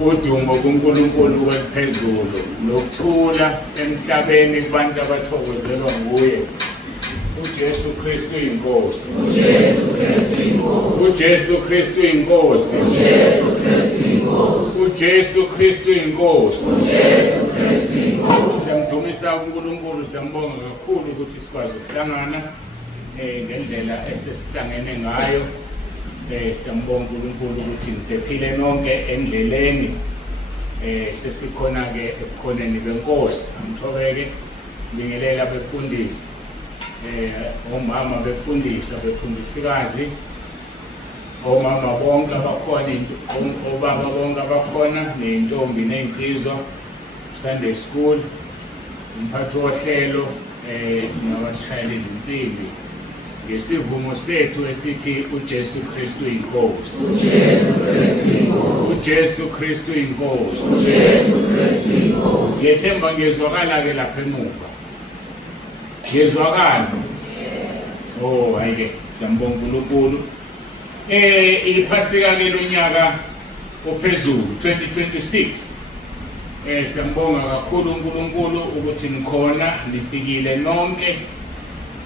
udumo kuNkulunkulu wephezulu nokuthula emhlabeni kubantu abathokozelwa nguye. uJesu Kristu inkosi. uJesu Kristu inkosi. uJesu Kristu inkosi. Siyamdumisa uNkulunkulu, siyambonga kakhulu ukuthi sikwazi ukuhlangana ngendlela esesihlangene ngayo. Siyambonga uNkulunkulu ukuthi niphephile nonke endleleni. Sesikhona-ke ebukhoneni benkosi. Angithobeke bingelela abefundisi, omama befundisa, abefundisikazi, omama bonke abakhona, obaba bonke abakhona, ney'ntombi ney'nsizwa, Sunday school, umphathi wohlelo, nabashayela izinsimbi, ngesivumo sethu esithi uJesu Kristu inkosi. uJesu Kristu inkosi. Ngiyethemba ngezwakala-ke lapha emuva. Ngezwakala. Oh, hayi-ke siyambonga uNkulunkulu. Iphasika-ke lonyaka ophezulu 2026. Siyambonga kakhulu uNkulunkulu ukuthi nikhona, nifikile nonke.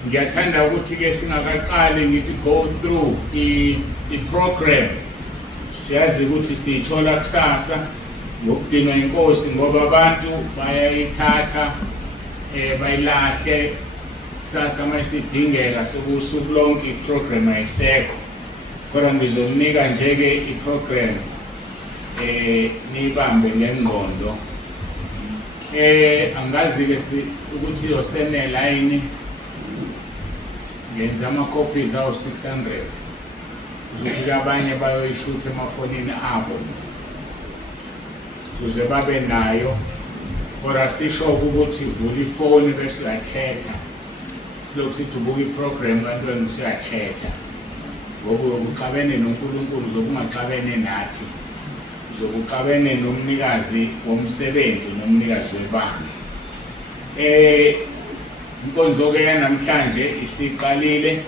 Ngiyathanda ukuthi-ke singakaqali ngithi go through i-program. Siyazi ukuthi siyithola kusasa ngokudinwa inkosi ngoba abantu bayayithatha bayilahle kusasa mayisidingeka sokusuku lonke i-program ayisekho. Kodwa ngizokunika nje-ke i-program niyibambe ngengqondo. Angazi-ke ukuthi yosenela yini. Ngenza ama-copies awu-600 ukuthi abanye bayoyishutha emafonini abo ukuze babe nayo. Kodwa sisho ukuthi vula ifoni bese uyachatha, silokhu sithi ubuka iprogram kanti wena usuyachatha. Ngoba uyokuxabene noNkulunkulu, uzokungaxabene nathi, uzokuxabene nomnikazi womsebenzi nomnikazi webandla. Inkonzo-ke yanamhlanje isiqalile,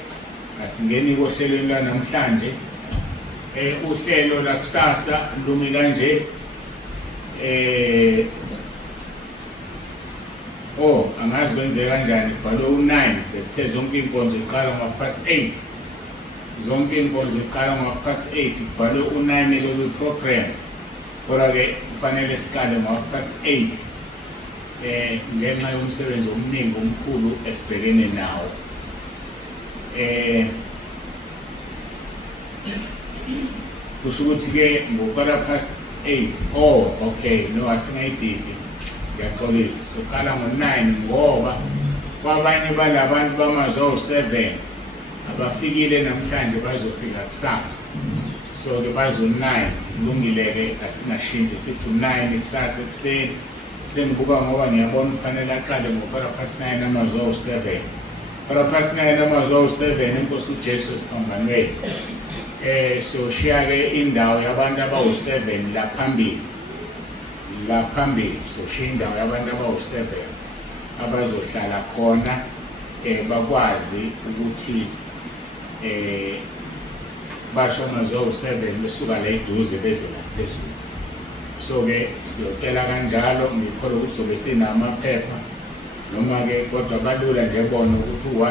asingeni kohlelweni lwanamhlanje. Uhlelo lakusasa lumi kanje. Angazi kwenzeka kanjani, kubhalwe u-9 besithe zonke inkonzo iqala ngo8. Zonke inkonzo iqala ngo8, kubhalwe u-9 lolu program. Kodwa-ke kufanele siqale ngo8. Ngenxa yomsebenzi omningi omkhulu esibhekene nawo. Kusho ukuthi-ke ngo8. Okay, no, asingayididi, ngiyaxolisa. Soqala ngo9 ngoba kwabanye balabantu bamazwe awu7 abafikile namhlanje bazofika kusasa. So-ke bazo9 kulungile-ke, asingashintshe sithi 9 kusasa ekuseni. Sengibuka ngoba ngiyabona kufanele aqale ngo9 amazwe awu7. 9 amazwe awu7 inkosi uJesu esiphambanweni. Siyoshiya-ke indawo yabantu abawu7 la phambili. Siyoshiya indawo yabantu abawu7 abazohlala khona, bakwazi ukuthi basho amazwe awu7 besuka la eduze beze la phezulu. So-ke siyocela kanjalo, ngikholwa ukuthi sobe sinamaphepha noma-ke kodwa balula nje bona ukuthi 1, 2,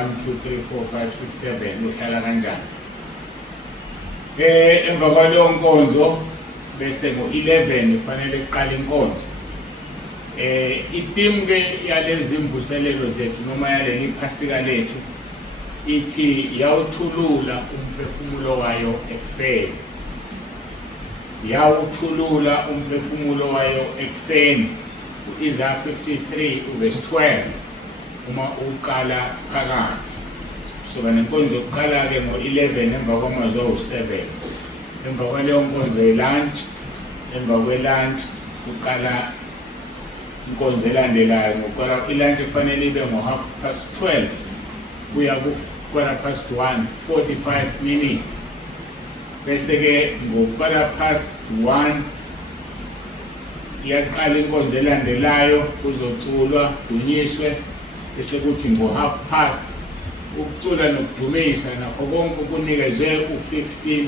3, 4, 5, 6, 7 uhlala kanjani. Emva kwaleyo nkonzo bese ngo11 kufanele kuqale inkonzo. I-theme-ke yalezi mvuselelo zethu noma yaleli phasika lethu ithi yawuthulula umphefumulo wayo ekufeni. Yawuthulula umphefumulo wayo ekufeni. U-Isaiah 53 verse 12 uma uqala phakathi. So nenkonzo yokuqala-ke ngo11 emva kwamazwe awu7. Emva kwaleyo nkonzo ye-lunch, emva kwe-lunch kuqala inkonzo elandelayo. Ngokuqala i-lunch kufanele ibe ngo12:30 kuya ku1:45 minutes. Bese-ke ngo1:15 iyaqala inkonzo elandelayo, kuzoculwa, dunyiswe. Bese kuthi ngo1:30 ukucula nokudumisa nakho konke kunikezwe u15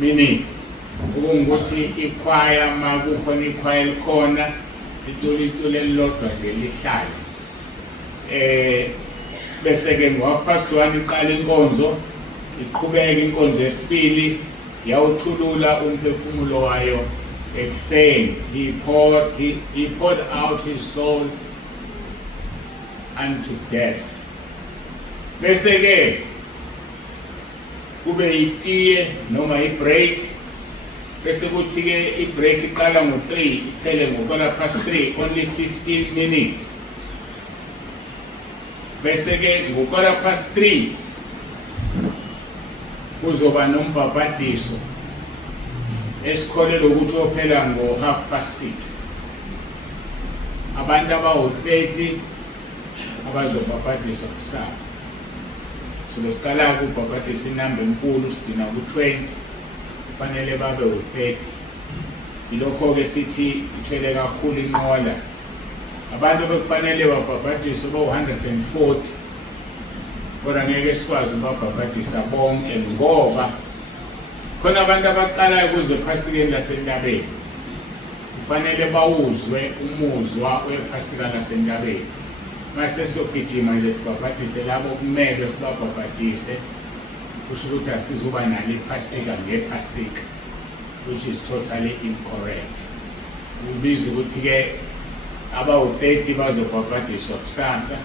minutes. Ukungukuthi ichoir ma kukhona ichoir likhona icule elilodwa nje lihlale. Bese ke ngo1:30 iqala inkonzo, iqhubeka inkonzo yesibili, yawuthulula umphefumulo wayo ekufeni. He poured out his soul unto death. Bese ke kube itiye noma ibreak, bese kuthi ke ibreak iqala ngo3 iphele ngo3:15, only 15 minutes. Bese ke ngo3:15 kuzoba nombhabhadiso esikholelwa ukuthi uyophela ngo6:30. Abantu abawu30 abazobhabhadiswa kusasa. So besiqala ukubhabhadisa inamba enkulu sidina ku20, kufanele babe u30. Ilokho ke sithi ithwele kakhulu inqola. Abantu bekufanele babhabhadiswe bo140, kodwa ngeke sikwazi ukubhabhadisa bonke ngoba khona abantu abaqalayo kuze ePhasikeni laseNtabeni. Kufanele bawuzwe umuzwa wePhasika laseNtabeni. Mase siyogijima nje sibhabhadise labo kumele sibabhabhadise, kusho ukuthi asizuba nalo iPhasika ngePhasika, which is totally incorrect. Ubizwa ukuthi ke abawu30 bazobhabhadiswa kusasa,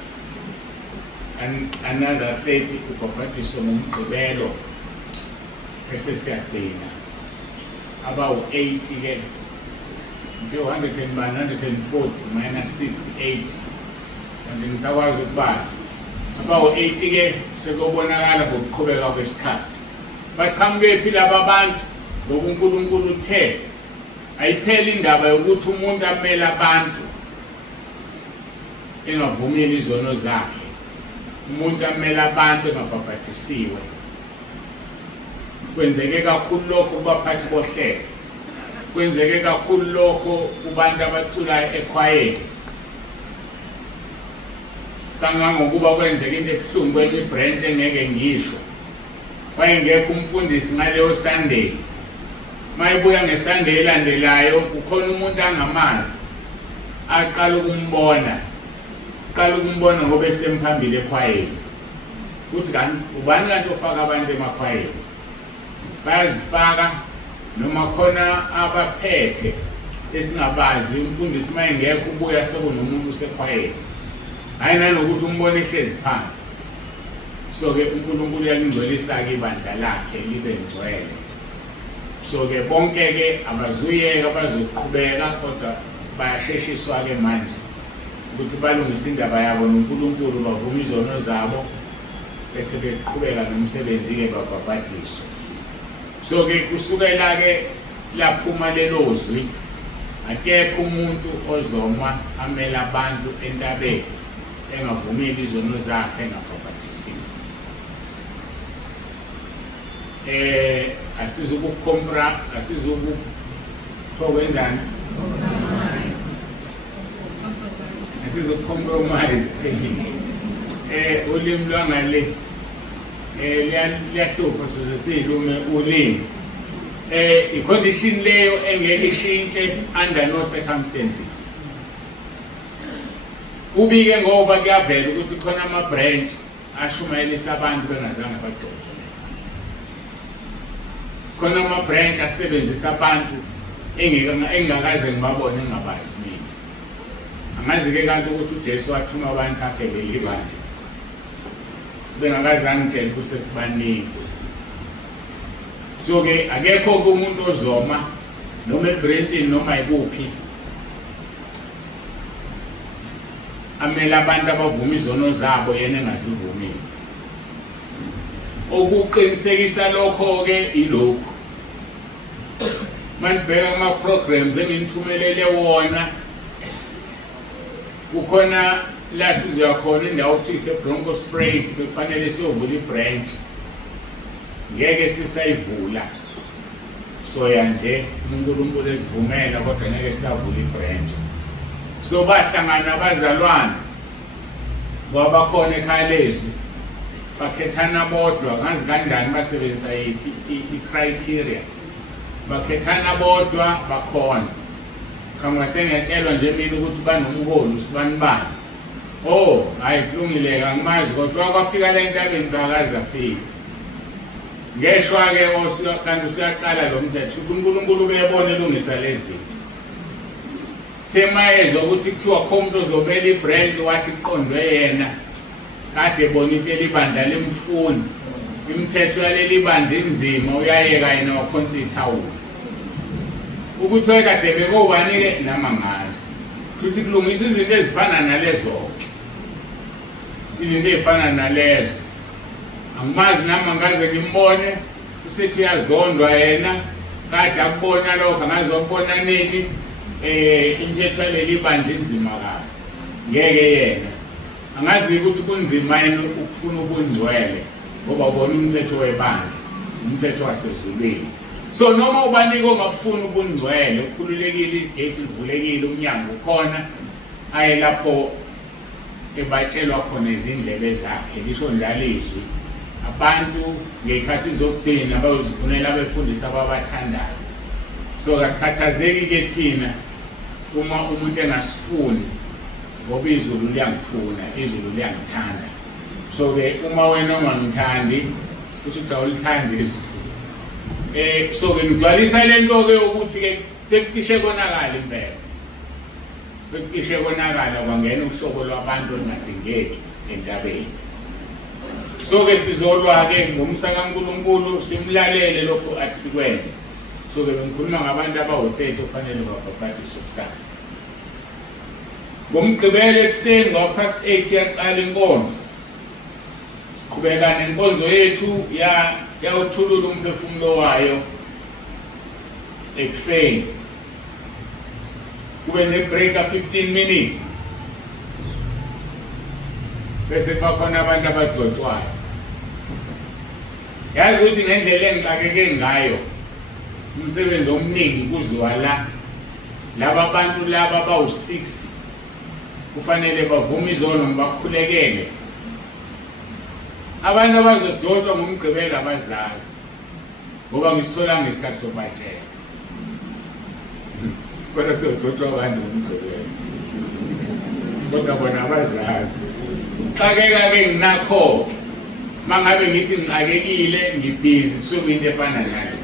and another 30 ubhabhadiswa ngomgqibelo, bese siyagcina abawu80 ke nje 140 minus 68, kanti ngisakwazi ukubala. Abawu80 ke sekubonakala ngokuqhubeka kwesikhathi. Baqhamuke laba bantu ngoba uNkulunkulu uthe ayipheli indaba yokuthi umuntu amele abantu engavumeli izono zakhe, umuntu amele abantu engabhabhadisiwe. Kwenzeke kakhulu lokho kubaphathi bohlelo, kwenzeke kakhulu lokho kubantu abaculayo ekhwayeni, kangangokuba kwenzeka into ebuhlungu kwenye ibranch engeke ngisho. Wayengekho umfundisi ngaleyo Sunday, mayibuya ngeSunday elandelayo kukhona umuntu angamazi aqala ukumbona ngoba esemphambili ekhwayeni, kuthi kanti ubani kanti ofaka abantu emakhwayeni. Bayazifaka noma khona abaphethe esingabazi, umfundisi mayengekho ubuya sekunomuntu usekhwayeni, hayi nanokuthi umbone ehlezi phansi. So ke uNkulunkulu uyalingcwelisa-ke ibandla lakhe libe ngcwele. So ke bonke ke abazuyeka bazoqhubeka, kodwa bayasheshiswa-ke manje ukuthi balungise indaba yabo noNkulunkulu, bavume izono zabo, bese beqhubeka nomsebenzi-ke babhabhadiswe. So ke kusukela-ke laphuma lelo zwi, akekho umuntu ozoma amele abantu entabeni engavumeli izono zakhe engabhabhadisiwe. Asizukuwenzani? Asizukucompromise. Ulimi lwangale liyahlupha size silume ulimi. I-condition leyo engeke ishintshe under no circumstances. Kubike ngoba kuyavela ukuthi khona ama-branch ashumayelisa abantu bengazange bagcotshwe. Khona ama-branch asebenzisa abantu engingakaze ngibabone engabazi mina. Angazi-ke kanti ukuthi uJesu wathuma abantu akhe belibandla, bengakazange ngitshela ukuthi sesibaningi. So ke akekho-ke umuntu ozoma noma ebranchini noma ikuphi amele abantu abavuma izono zabo yena engazivumile. Okuqinisekisa lokho-ke ilokhu, manibheka ama-programs enginithumelele wona, kukhona la sizoya khona indawo okuthiwa ise-Bronkhorstspruit, bekufanele siyovula ibranch, ngeke sisayivula. Soya nje uNkulunkulu esivumela, kodwa ngeke sisavula ibranch. So bahlangana abazalwane kwabakhona ekhaya lezwi, bakhethana bodwa, ngazi kanjani basebenzisa i-criteria bakhethana bodwa bakhonza. Kama sengiyatshelwa nje mina ukuthi banomholi usibanibani. Oh, hayi kulungile angimazi kodwa kwafika le ntabeni zakaze afika. Ngeshwa ke kanti usiyaqala lo mthetho uthi uNkulunkulu uyebona elungisa lezi. Thema ezwe ukuthi kuthiwa khomuntu ozobela ibrand wathi iqondwe yena. Kade bonike libandla lemfuni. Imithetho yaleli bandla inzima uyayeka yena wakhonza ithawula. Ukuthi wekade bekobani ke namangazi. Futhi kulungisa izinto ezifana nalezo. Izinto ezifana nalezo. Angimazi nami angaze ngimbone usethi uyazondwa yena kade akubona lokho angazobona nini imithetho yaleli bandla inzima kabi. Ngeke yena angazi ukuthi kunzima yena ukufuna ubungcwele ngoba ubona umthetho webandla umthetho wasezulwini. So noma ubanike ongafuni ubungcwele ukhululekile igate livulekile umnyango ukhona aye lapho ebatshelwa khona izindlebe zakhe lisho njalo izwi abantu ngekhathi zokugcina bayozifunela abefundisi ababathandayo. So kasikhathazeki ke thina uma umuntu engasifuni ngoba izulu liyangifuna izulu liyangithanda. So ke uma wena ungangithandi kusho ukuthi awulithandi izulu. So ke ngidwalisa lento ke ukuthi ke tekishe konakala impela. Bekishe konakala kwangena uhlobo lwabantu olungadingeki entabeni. So ke sizolwa ke ngomsa kaNkulunkulu simlalele lokho athi sikwenze. So ke ngikhuluma ngabantu abawuphethe kufanele babhabhatiswe kusasa. Ngomgqibelo ekuseni ngo8:30 yaqala inkonzo. Siqhubeka nenkonzo yethu yawuthulula umphefumulo wayo ekufeni. Kube ne-break ka 15 minutes. Bese bakhona abantu abagcotshwayo. Yazi ukuthi ngendlela engixakeke ngayo umsebenzi omningi kuziwa laba bantu laba bawu60 kufanele bavume izono bakhulekele. Abantu abazodotshwa ngomgqibelo abazazi ngoba ngisithola ngesikhathi sobatshela. Kodwa kuzodotshwa abantu ngomgqibelo. Kodwa bona abazazi. Xakeka ke nginakho mangabe ngithi ngixakekile ngibhizi kusuka into efana nale.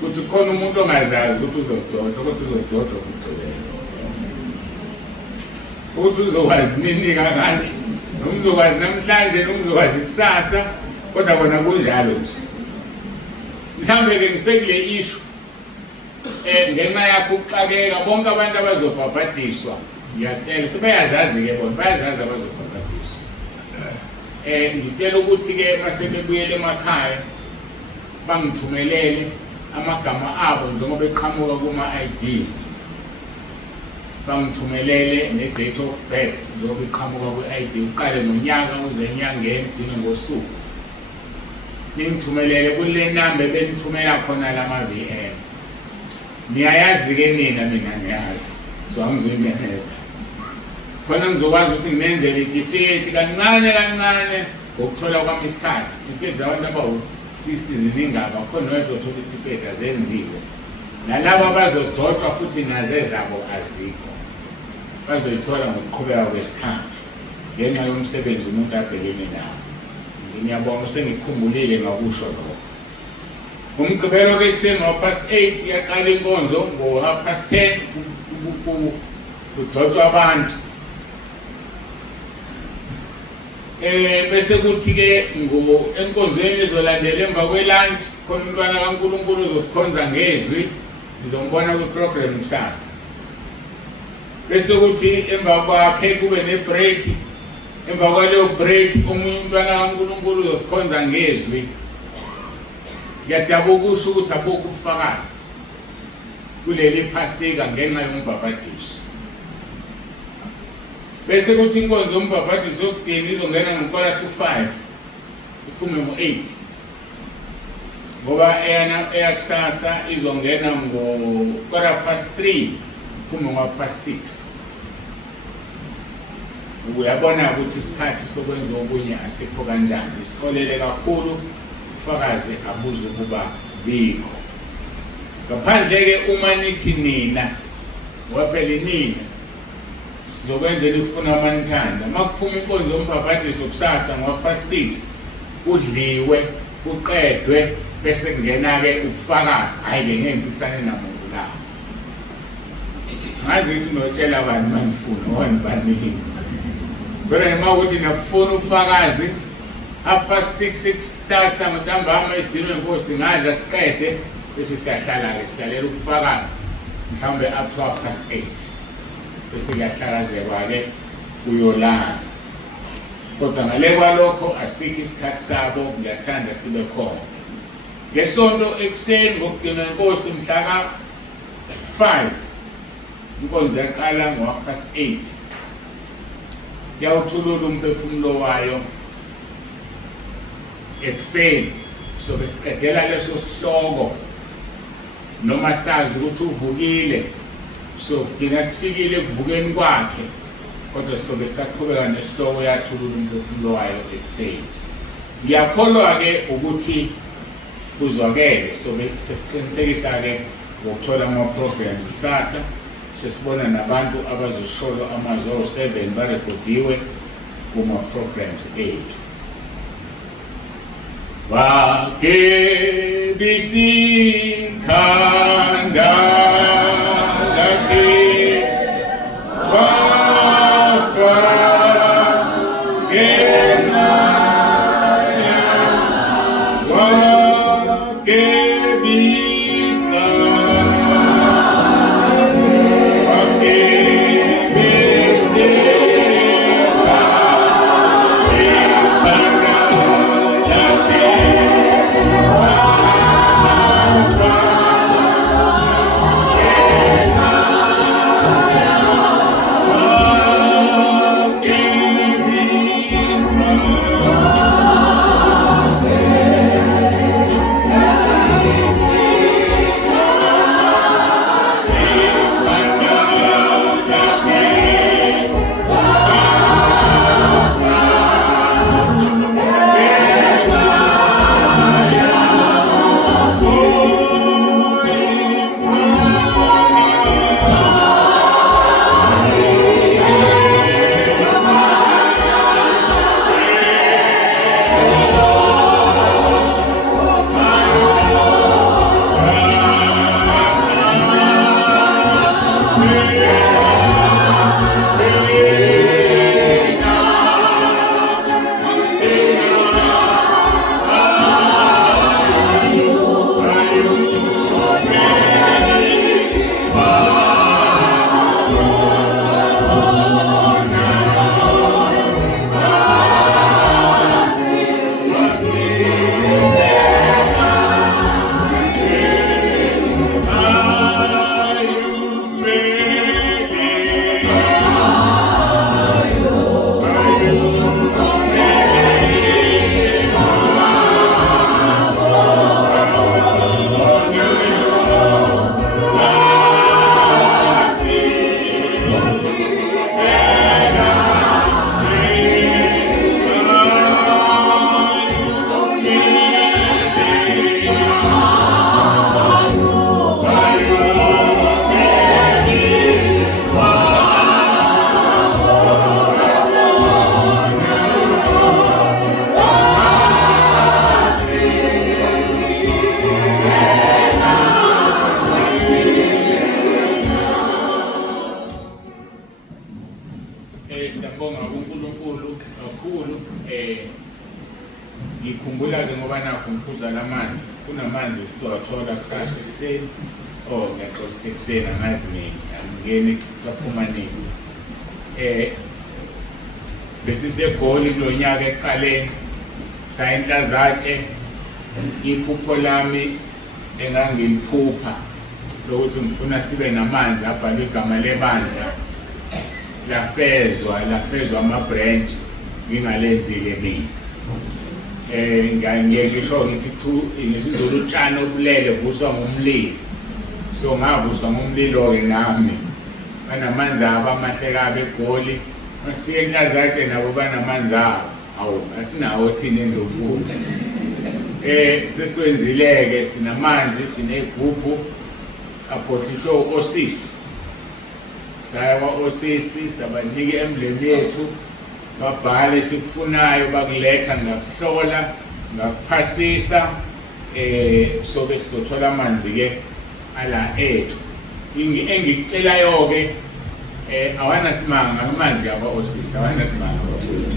Kuthi khona umuntu ongazazi ukuthi uzodotshwa kodwa uzodotshwa ngomgqibelo. Ukuthi uzokwazi nini kangani nomzokwazi namhlanje nomzokwazi kusasa kodwa bona kunjalo nje. Mhlambe ke ngisekule issue ngenxa yakho ukuxakeka bonke abantu abazobhabhadiswa ngiyacela sebayazazi ke bona bayazazi abazobhabhadiswa. Ngicela ukuthi ke mase bebuyele emakhaya bangithumelele amagama abo njengoba beqhamuka kuma-ID. Bangithumelele ne-date of birth njengoba iqhamuka kwe-ID uqale ngonyaka uze enyangeni ugcine ngosuku. Ningithumelele kule namba ebenithumela khona lama-VM. Niyayazi ke mina ngiyazi. So angizoyimemeza. Khona ngizokwazi ukuthi nginenzele itifiketi kancane ngokuthola kwami isikhathi. Itifiketi zabantu abawu-60 ziningaba khona oyedwa isitifiketi azenziwe. Nalabo abazodotshwa futhi nazezabo azikho. Bazoyithola ngokuqhubeka kwesikhathi ngenxa yomsebenzi umuntu abhekene nawo. Ngiyabonga sengikhumbulile ngakusho lokho. Umgqibelo ke ekuseni ngo8:30 yaqala inkonzo ngo10:30 kudotshwa abantu. Bese kuthi ke enkonzweni ezolandela emva kwe-lunch khona umntwana kaNkulunkulu uzosikhonza ngezwi nizombona kwi-program kusasa. Bese kuthi emva kwakhe kube ne-break. Emva kwaleyo break omunye umntwana kaNkulunkulu uzosikhonza ngezwi. Ngiyadabuka ukusho ukuthi abukho ubufakazi kuleli phasika ngenxa yombhabhadiso. Bese kuthi inkonzo yombhabhadiso yokugcina izongena ngo5:45 iphume ngo8. Ngoba eyakusasa izongena ngo3:15 iphume ngo6. Uyabona ukuthi isikhathi sokwenza okunye asikho kanjani. Sikholele kakhulu ufakazi abuze ukuba bikho. ngaphandle-ke uma nithi nina waphela nina sizokwenzela ukufuna amanithanda. Uma kuphuma inkonzo yombhabhadiso kusasa ngo-6 kudliwe kuqedwe bese kungena-ke ubufakazi. Hhayi bengempikisane namuntu la ngazi ukuthi notshela abantu manifuna owanibaningi kodwa noma ukuthi nakufuna ubufakazi 6:30 kusasa ngotambama esidinwe inkosi ngadla siqede bese siyahlala-ke silalela ubufakazi mhlawumbe up to 8:30 bese kuyahlakazekwa-ke kuyolala. Kodwa ngale kwalokho asikho isikhathi sabo, ngiyathanda sibe khona. Ngesonto ekuseni ngokugcina inkosi mhla ka-5 inkonzo yaqala ngo-8:30 yawuthulula umphefumulo wayo ekufeni. So besiqedela leso sihloko noma sazi ukuthi uvukile, so kugcina sifikile ekuvukeni kwakhe kodwa sobe saqhubeka nesihloko yathulula umphefumulo wayo ekufeni. Ngiyakholwa-ke ukuthi kuzwakele, sobe sesiqinisekisa-ke ngokuthola ama-programs kusasa. Sesibona nabantu abazohlolwa amazwi awu-7 barekhodiwe kuma-programs ethu. Wake bisikhanda lakhe wafa ngenaya wake bisa wake bisika ikhanda lakhe Siyabonga uNkulunkulu kakhulu. Ngikhumbula-ke ngoba nakho ngiphuza lamanzi, kunamanzi siwathola kusasa ekuseni. Ngiyaxolisa ekuseni angazi nini, angingeni kaphuma nini. BesiseGoli kulo nyaka ekuqaleni sayinhlazatshe iphupho lami engangiliphupha lokuthi ngifuna sibe namanzi abhalwe igama lebandla lafezwa ama-branch ngingalenzile mina. Ngisho ngithi ngesizulu utshani obulele vuswa ngumlilo. So ngavuswa ngumlilo-ke nami, banamanzi abo amahle kabi eGoli. Masifike enhlazatshe nabo banamanzi abo, awu asinawo thina endlovukazi. Sesiwenzile-ke, sinamanzi, siney'gubhu, abhodlishwe u-Osisi. Saya kwa-Osisi sabanika i-emblem yethu, babhale sikufunayo, bakuletha ngakuhlola, ngakuphasisa, sobe sizothola amanzi-ke ala ethu. Engikucelayo-ke, awanasimanga amanzi yakwa-Osisi, awanasimanga abafundi.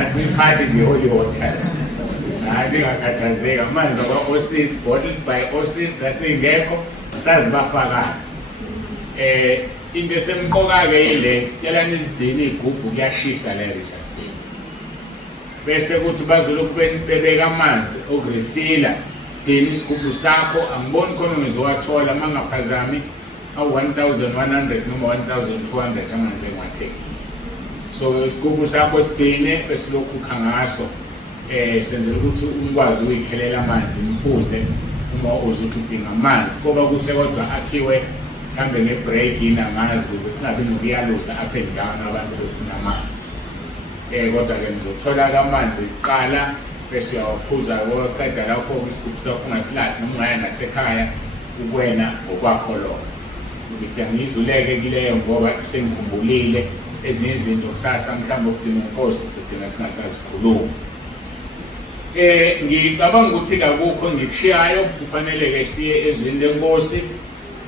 Asiphathi nge-holy water. Ngingakhathazeki, amanzi akwa-Osisi, bottled by Osisi, asingekho, sazi bafakani. Into esemqoka-ke yile, sicela nizidini iy'gubhu kuyashisa la e-Richards Bay. Bese kuthi bazolokhu bebeka amanzi okurefila, sidini isigubhu sakho, angiboni khona ngizowathola uma ngaphazami awu-1,100 noma 1,200 amanzi engiwathekile. So isigubhu sakho sidine bese lokhu ukha ngaso, senzela ukuthi ukwazi ukuyikhelela amanzi, mbuze uma uzothi udinga amanzi. Kuba kuhle kodwa akhiwe mhlambe ngebreak inangazi ukuze singabi nokuyaluza up and down abantu befuna amanzi. Kodwa-ke nizothola-ke amanzi kuqala bese uyawaphuza waqeda lapho isigubhu sakho ungasilahli noma ungaya nasekhaya ukwena ngokwakho lona. Ukuthi angidluleke kuleyo ngoba sengikhumbulile ezinye izinto kusasa mhlawumbe ukudinga inkosi sidinga singasazikhuluma. Ngicabanga ukuthi kakukho ngikushiyayo, kufanele-ke siye ezwini lenkosi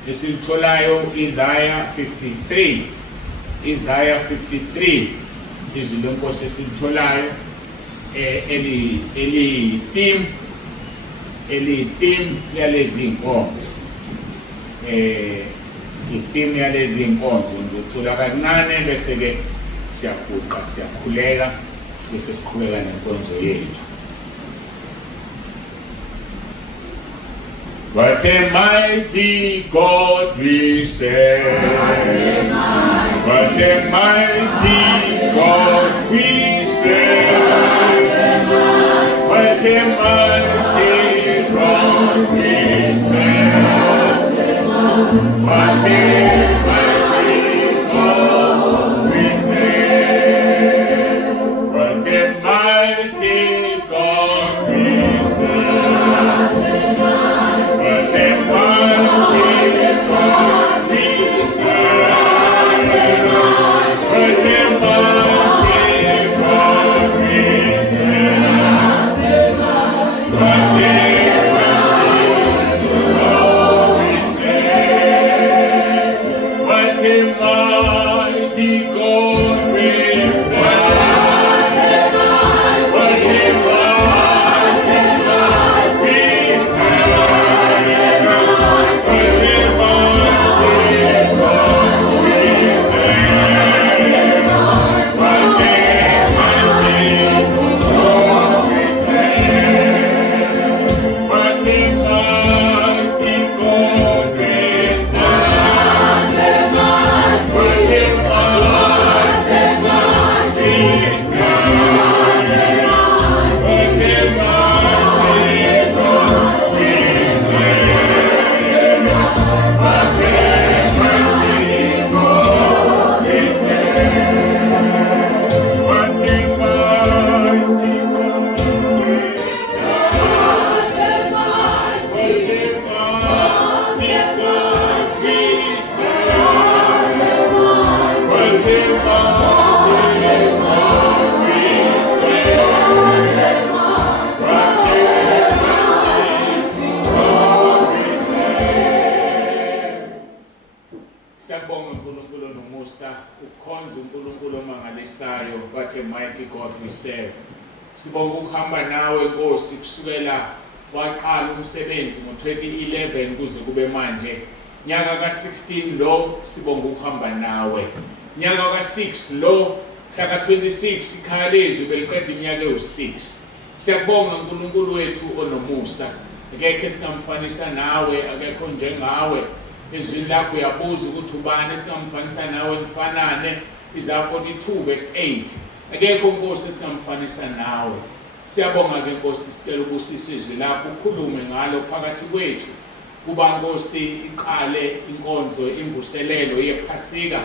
esilitholayo Isaiah 53. Isaiah 53 izwi lenkosi esilitholayo eli-theme yalezi inkonzo. I-theme yalezi inkonzo ngizothola kancane bese-ke siyaguqa, siyakhuleka bese siqhubeka nenkonzo yethu. What a mighty God we serve. What a mighty God we serve. What a mighty God we serve. What a mighty God we serve. What a mighty God we serve. What a mighty God we serve. Sibonga ukuhamba nawe Nkosi kusukela waqala umsebenzi ngo-2011 kuze kube manje. Nyaka ka-16 lo sibonga ukuhamba nawe. Nyaka ka-6 lo hlaka 26 ikhaya lezwi beliqeda iminyaka ewu-6. Siyabonga uNkulunkulu wethu onomusa. Akekho esingamfanisa nawe, akekho njengawe. Ezwini lakho uyabuza ukuthi ubani esingamfanisa nawe nifanane. Isaiah 42 verse 8. Akekho Nkosi esingamfanisa nawe. Siyabonga-ke Nkosi, sicela ubusisa izwi lakho, ukhulume ngalo phakathi kwethu. Kuba Nkosi iqale inkonzo imvuselelo yephasika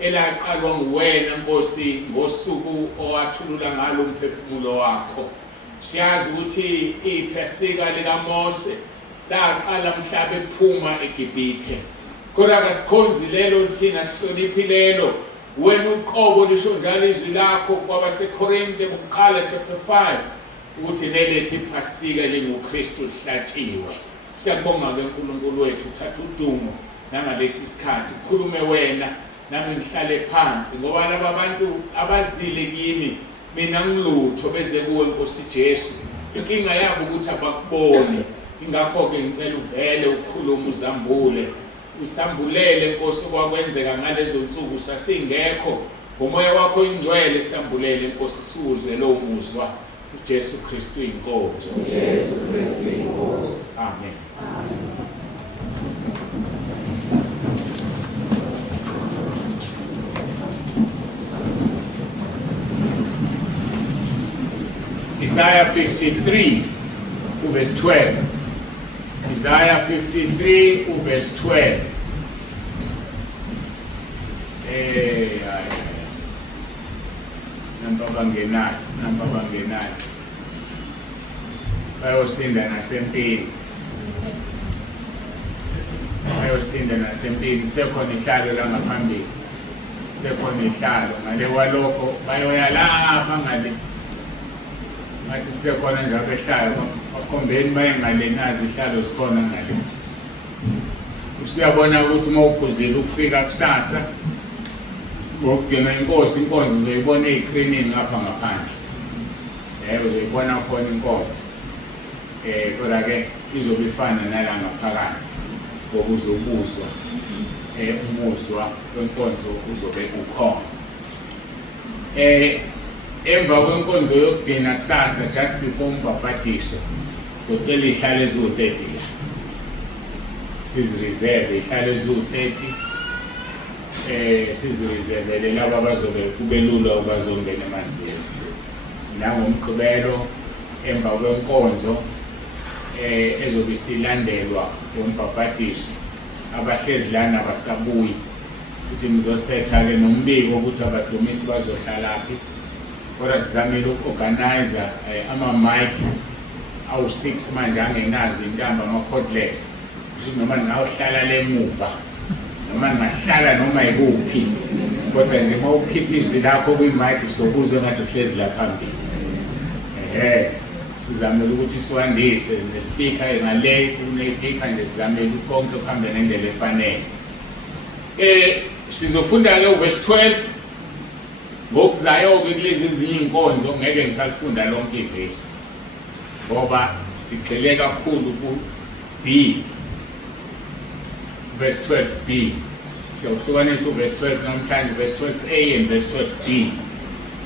elaqalwa nguwena Nkosi ngosuku owathulula ngalo umphefumulo wakho. Siyazi ukuthi iphasika likaMose laqala umhlaba ephuma eGibhithe. Kodwa kasikhonzi lelo thina sihloniphi lelo. Wena uqobo lisho njalo izwi lakho kwabaseKorinte kuqala chapter 5 ukuthi lelethi iphasika linguKristu lihlatshiwe. Siyabonga ke uNkulunkulu wethu uthatha udumo nangalesi sikhathi khulume wena nami ngihlale phansi ngoba laba bantu abazile kimi mina ngilutho beze kuwe Nkosi Jesu. Inkinga yabo ukuthi abakubone. Ingakho ke ngicela uvele ukhulume uzambule. Usambulele Nkosi okwakwenzeka ngalezo nsuku sasingekho. Ngomoya wakho ingcwele sambulele Nkosi siuze lo muzwa. uJesu Kristu inkosi. uJesu Kristu inkosi. Amen. Amen. Isaiah 53 verse 12. Isaiah 53 verse 12. Namba bangenani. Bayosinda nasempini. Sekhona ihlalo la ngaphambili. Sekhona ihlalo ngale walokho bayoya lapha ngale. Ngathi kusekhona njalo ehlalo bakhombeni baye ngale nazi ihlalo sikhona ngale. Usiyabona ukuthi uma uphuzile ukufika kusasa ngokugcina inkonzo uzoyibona ezikrinini ngapha ngaphandle. Uzoyibona khona inkonzo. Kodwa ke izobe ifana nala ngaphakathi ngoba uzobuzwa umuzwa wenkonzo uzobe ukhona. Emva kwenkonzo yokugcina kusasa just before umbhabhadiso ucela ihlale eziwu-30 la. Sizireserve ihlale eziwu-30 sizireservele laba abazobe kube lula ukubazongena emanzini. Nangomgqibelo emva kwenkonzo ezobe silandelwa yombhabhadiso abahlezi lana basabuyi futhi nizosetha ke nombiko ukuthi abadumisi bazohlalaphi. Kodwa sizamile uku-organize ama-mic awu-6 manje angenazo intambo ama-cordless ukuthi noma ningawuhlala lemuva noma ningahlala noma yikuphi kodwa nje uma ukhipha izwi lakho kwi-mic sobuzwe ngathi uhlezi la phambili. Sizamile ukuthi siwandise ne-speaker ngale kune-speaker nje sizamile konke kuhambe ngendlela efanele. Sizofunda ke uverse 12 ngokuzayo-ke kulezi ezinye iy'nkonzo ngeke ngisalifunda lonke ivesi ngoba sigxile kakhulu ku-B verse 12b. Siyawuhlukanisa uverse 12 namhlanje verse 12a and verse 12b.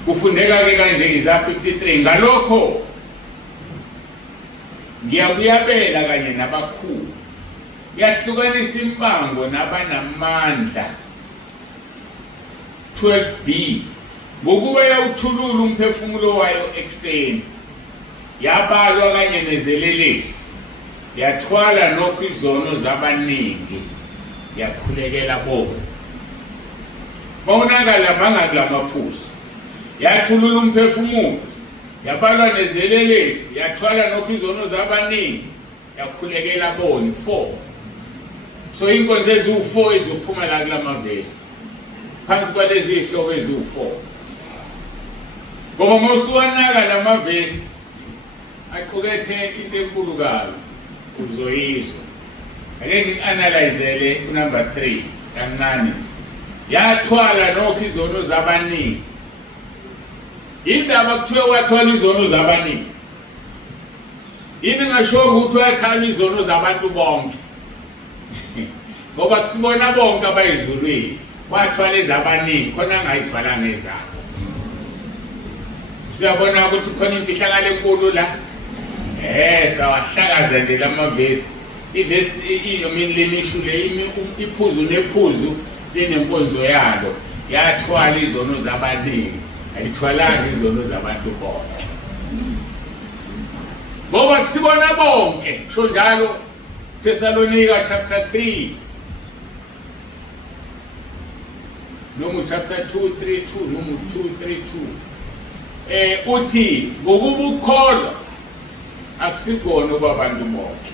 Kufundeka-ke kanje Isaiah 53 ngalokho ngiyakuyabela kanye nabakhulu ngiyahlukanisa impango nabanamandla. 12b ngokuba yawuthulula umphefumulo wayo ekufeni yabalwa kanye nezelelesi yathwala nokho izono zabaningi yakhulekela bovu. Bawonakala mangakula maphuzu yathulula umphefumulo yabalwa nezelelesi yathwala nokho izono zabaningi yakhulekela boni. 4. So inkonzo eziwu-4 ezizophuma la kula mavesi phansi kwalezi ihlobo eziwu-4 ngoba mawusuwanaka la mavesi aqukethe into enkulu kabi uzoyizwa. Ake ngi-analyzele unumber 3 kancane yathwala nokho izono zabaningi. Indaba kuthiwe wathwala izono zabaningi yini ngasho ukuthi wathwala izono zabantu bonke ngoba kusibona bonke abayizulwini wathwala ezabaningi khona angayithwalanga ezabo. Siyabona ukuthi khona imfihlakalo enkulu la. Sawahlakaza nje lamavesi. Ivesi iyomini lemishu le iphuzu nephuzu linenkonzo yalo yathwala izono zabaningi ayithwalanga izono zabantu bonke. Ngoba kusibona bonke sho njalo Thessalonika chapter 3 noma chapter 2:3-2 noma 2:3-2 uthi ngokuba ukholwa akusikona kwabantu bonke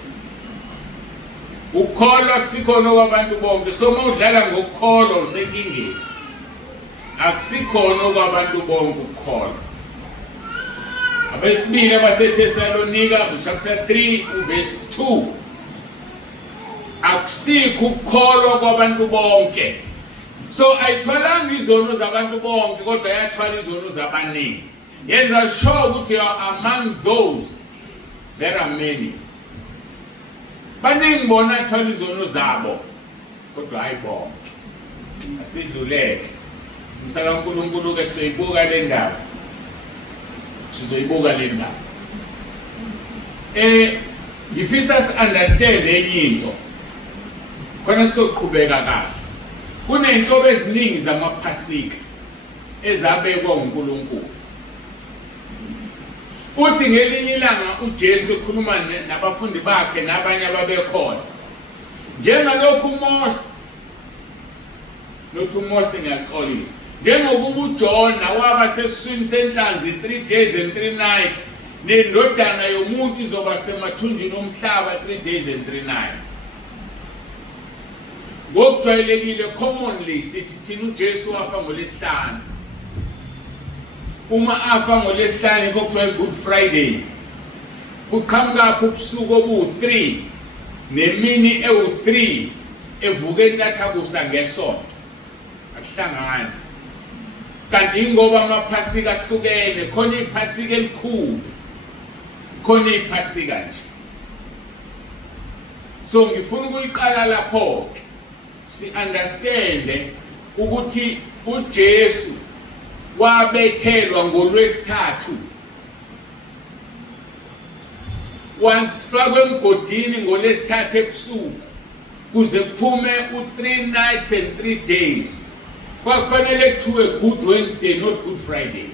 ukukholwa akusikhona kwabantu bonke. So mawudlala ngokukholwa usenkingeni. Akusikhona kwabantu bonke ukukholwa. Abesibili abaseThesalonika chapter 3 verse 2. Akusikho ukukholwa kwabantu bonke. So ayithwalanga izono zabantu bonke kodwa yathwala izono zabaningi. Yenza sure ukuthi you are among those. There are many. Baningi bona athwala izono zabo kodwa hayi bonke. Asidluleke. Umsaka uNkulunkulu ke sizoyibuka le ndaba. Sizoyibuka le ndaba. Ngifisa si understand enye into. Khona sizoqhubeka kahle. Kunenhlobo eziningi zamaphasika ezabekwa uNkulunkulu. Uthi ngelinye ilanga uJesu ekhuluma nabafundi bakhe nabanye ababekhona. Njengalokhu uMose nothi uMose ngiyaxolisa. Njengokuba uJona waba sesiswini senhlanzi 3 days and 3 nights, nendodana yomuntu izoba semathunjini omhlaba 3 days and 3 nights. Ngokujwayelekile commonly sithi thina uJesu wafa ngoLwesihlanu. Uma afa ngoLwesihlanu kokuthiwa Good Friday. Kuqhamuka ubusuku obu3 nemini ewu3 evuke entathakusa ngesonto. Akuhlangani. Kanti ngoba amaphasika ahlukene, khona iphasika elikhulu, khona iphasika nje. So ngifuna ukuyiqala lapho si understand ukuthi uJesu wabethelwa ngoLwesithathu. Wafakwe emgodini ngoLwesithathu ebusuku kuze kuphume u3 nights and 3 days. Kwakufanele kuthiwe Good Wednesday not Good Friday.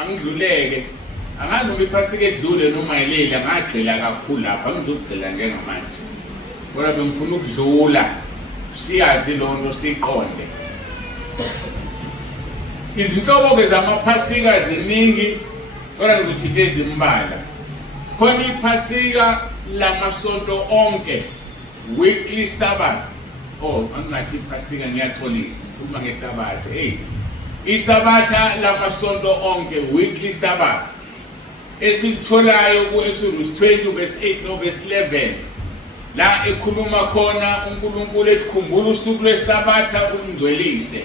Angidluleke. Angazi noma iphasika edlule noma ilele ngagxila kakhulu lapha ngizogxila njengamanje. Kodwa bengifuna ukudlula siyazi lonto siqonde. Izinhlobo ke zamaphasika ziningi kodwa ngizothi lezimbala. Khona iphasika lamasonto onke, weekly Sabbath. Oh, angathi iphasika ngiyaxolisa uma ngesabatha. Isabatha lamasonto onke, weekly Sabbath. Esikutholayo ku-Exodus 20 verse 8 no verse 11. La ekhuluma khona uNkulunkulu ethi khumbula usuku lweSabatha ungcwelise.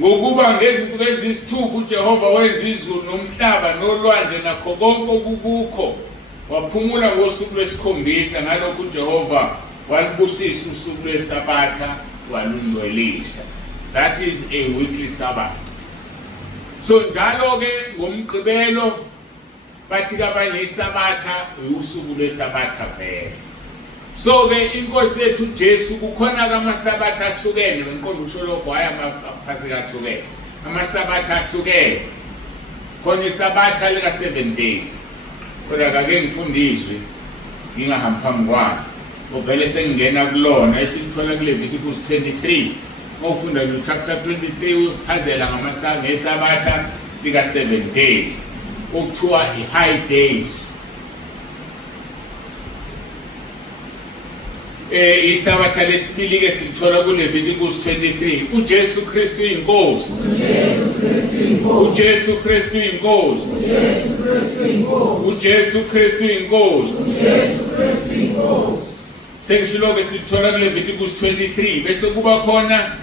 Ngokuba ngezinsuku ezisithupha uJehova wenza izulu nomhlaba nolwandle nakho konke okukukho. Waphumula ngosuku lwesikhombisa, ngalokho uJehova walibusisa usuku lweSabatha walungcwelisa. That is a weekly Sabbath. So njalo ke ngomgqibelo bathi kabanye iSabatha usuku lweSabatha vele. So ke inkosi yethu Jesu kukhona kamasabatha ahlukene, benqondo usho lokho haya amaphasika ahlukene. Amasabatha ahlukene. Khona iSabatha lika 7 days. Kodwa kake ngifundiswe ngingahambi phambi kwami. Ovele sengingena kulona esithola kuLeviticus 23. Ngofunda lo chapter 23 uchazela ngeSabatha lika 7 days. Okuthiwa i-high days. Isabatha lesibili ke sithola kuLeviticus 23. uJesu Kristu inkosi. uJesu Kristu inkosi. uJesu Kristu inkosi. Sengishilo ke sithola kuLeviticus 23 bese kuba khona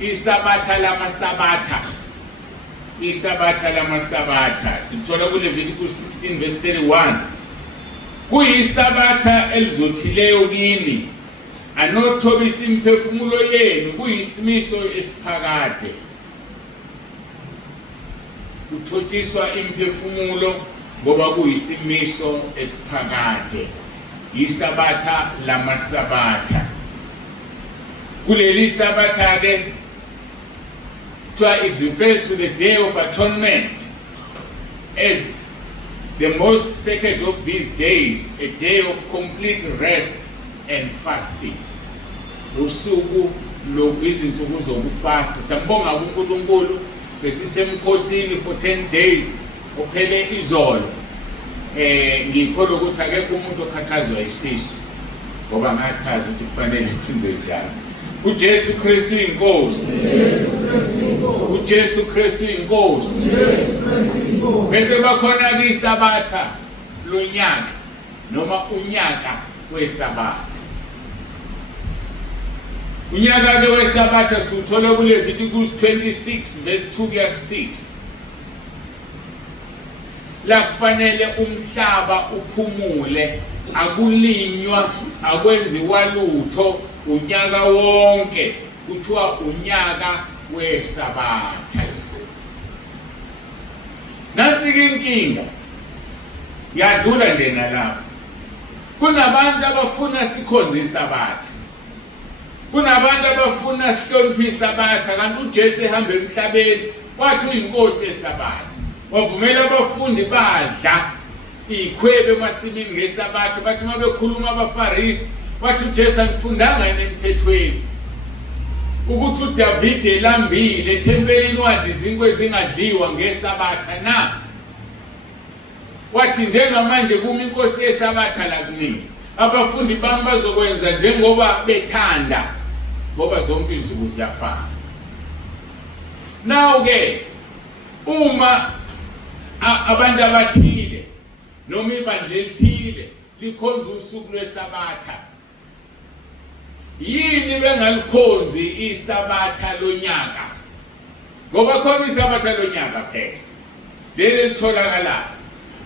iSabatha lamasabatha. Isabatha lamasabatha sithola kuLeviticus 16 verse 31. Kuyisabatha elizothileyo kini, anothobisa imphefumulo yenu, kuyisimiso esiphakade. Kuthotshiswa imphefumulo ngoba kuyisimiso esiphakade. Yisabatha lamasabatha. Kuleli sabatha ke it refers to the Day of Atonement as the most sacred of these days, a day of complete rest and fasting. Usuku lokuzinsuku zokufasta. Sambonga uNkulunkulu besisemkhosini for 10 days ophele izolo. ngikholwa ukuthi akekho umuntu okhathazwa yisisu ngoba ngachaza ukuthi kufanele kwenze njani. uJesu Kristu inkosi. uJesu Kristu inkosi. Bese bakhona ke isabatha lonyaka noma unyaka wesabatha. Unyaka ke wesabatha siuthola kuLeviticus 26 verse 2 kuya 6. La kufanele umhlaba uphumule, akulinywa, akwenziwa lutho unyaka wonke, kuthiwa unyaka wesabatha. Nansi ke inkinga yadlula nje nalapha. Kunabantu abafuna sikhonze isabatha. Kunabantu abafuna sihloniphe isabatha, kanti uJesu ehamba emhlabeni wathi uyinkosi yesabatha. Wavumela abafundi badla ikhwebe emasimini ngesabatha, bathi uma bekhuluma abaFarisi wathi uJesu angifundanga emthethweni ukuthi uDavid elambile ethempelini wadla izinkwa ezingadliwa ngesabatha na. Wathi njengamanje kuma inkosi yesabatha la kunini, abafundi bami bazokwenza njengoba bethanda, ngoba zonke izinsuku ziyafana. Now ke uma abantu abathile noma ibandla elithile likhonza usuku lwesabatha, yini bengalikhonzi isabatha lonyaka? Ngoba khona isabatha lonyaka phela leli litholakala.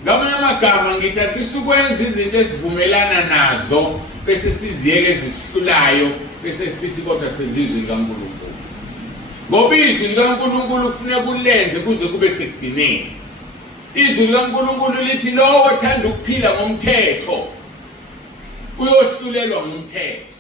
Ngamanye amagama ngithi asisukwenza izinto esivumelana nazo bese siziyeke ezisihlulayo bese sithi kodwa senza izwi likaNkulunkulu. Ngoba izwi likaNkulunkulu kufanele kulenze kuze kube sekudineni. Izwi likaNkulunkulu lithi lo othanda ukuphila ngomthetho uyohlulelwa ngumthetho,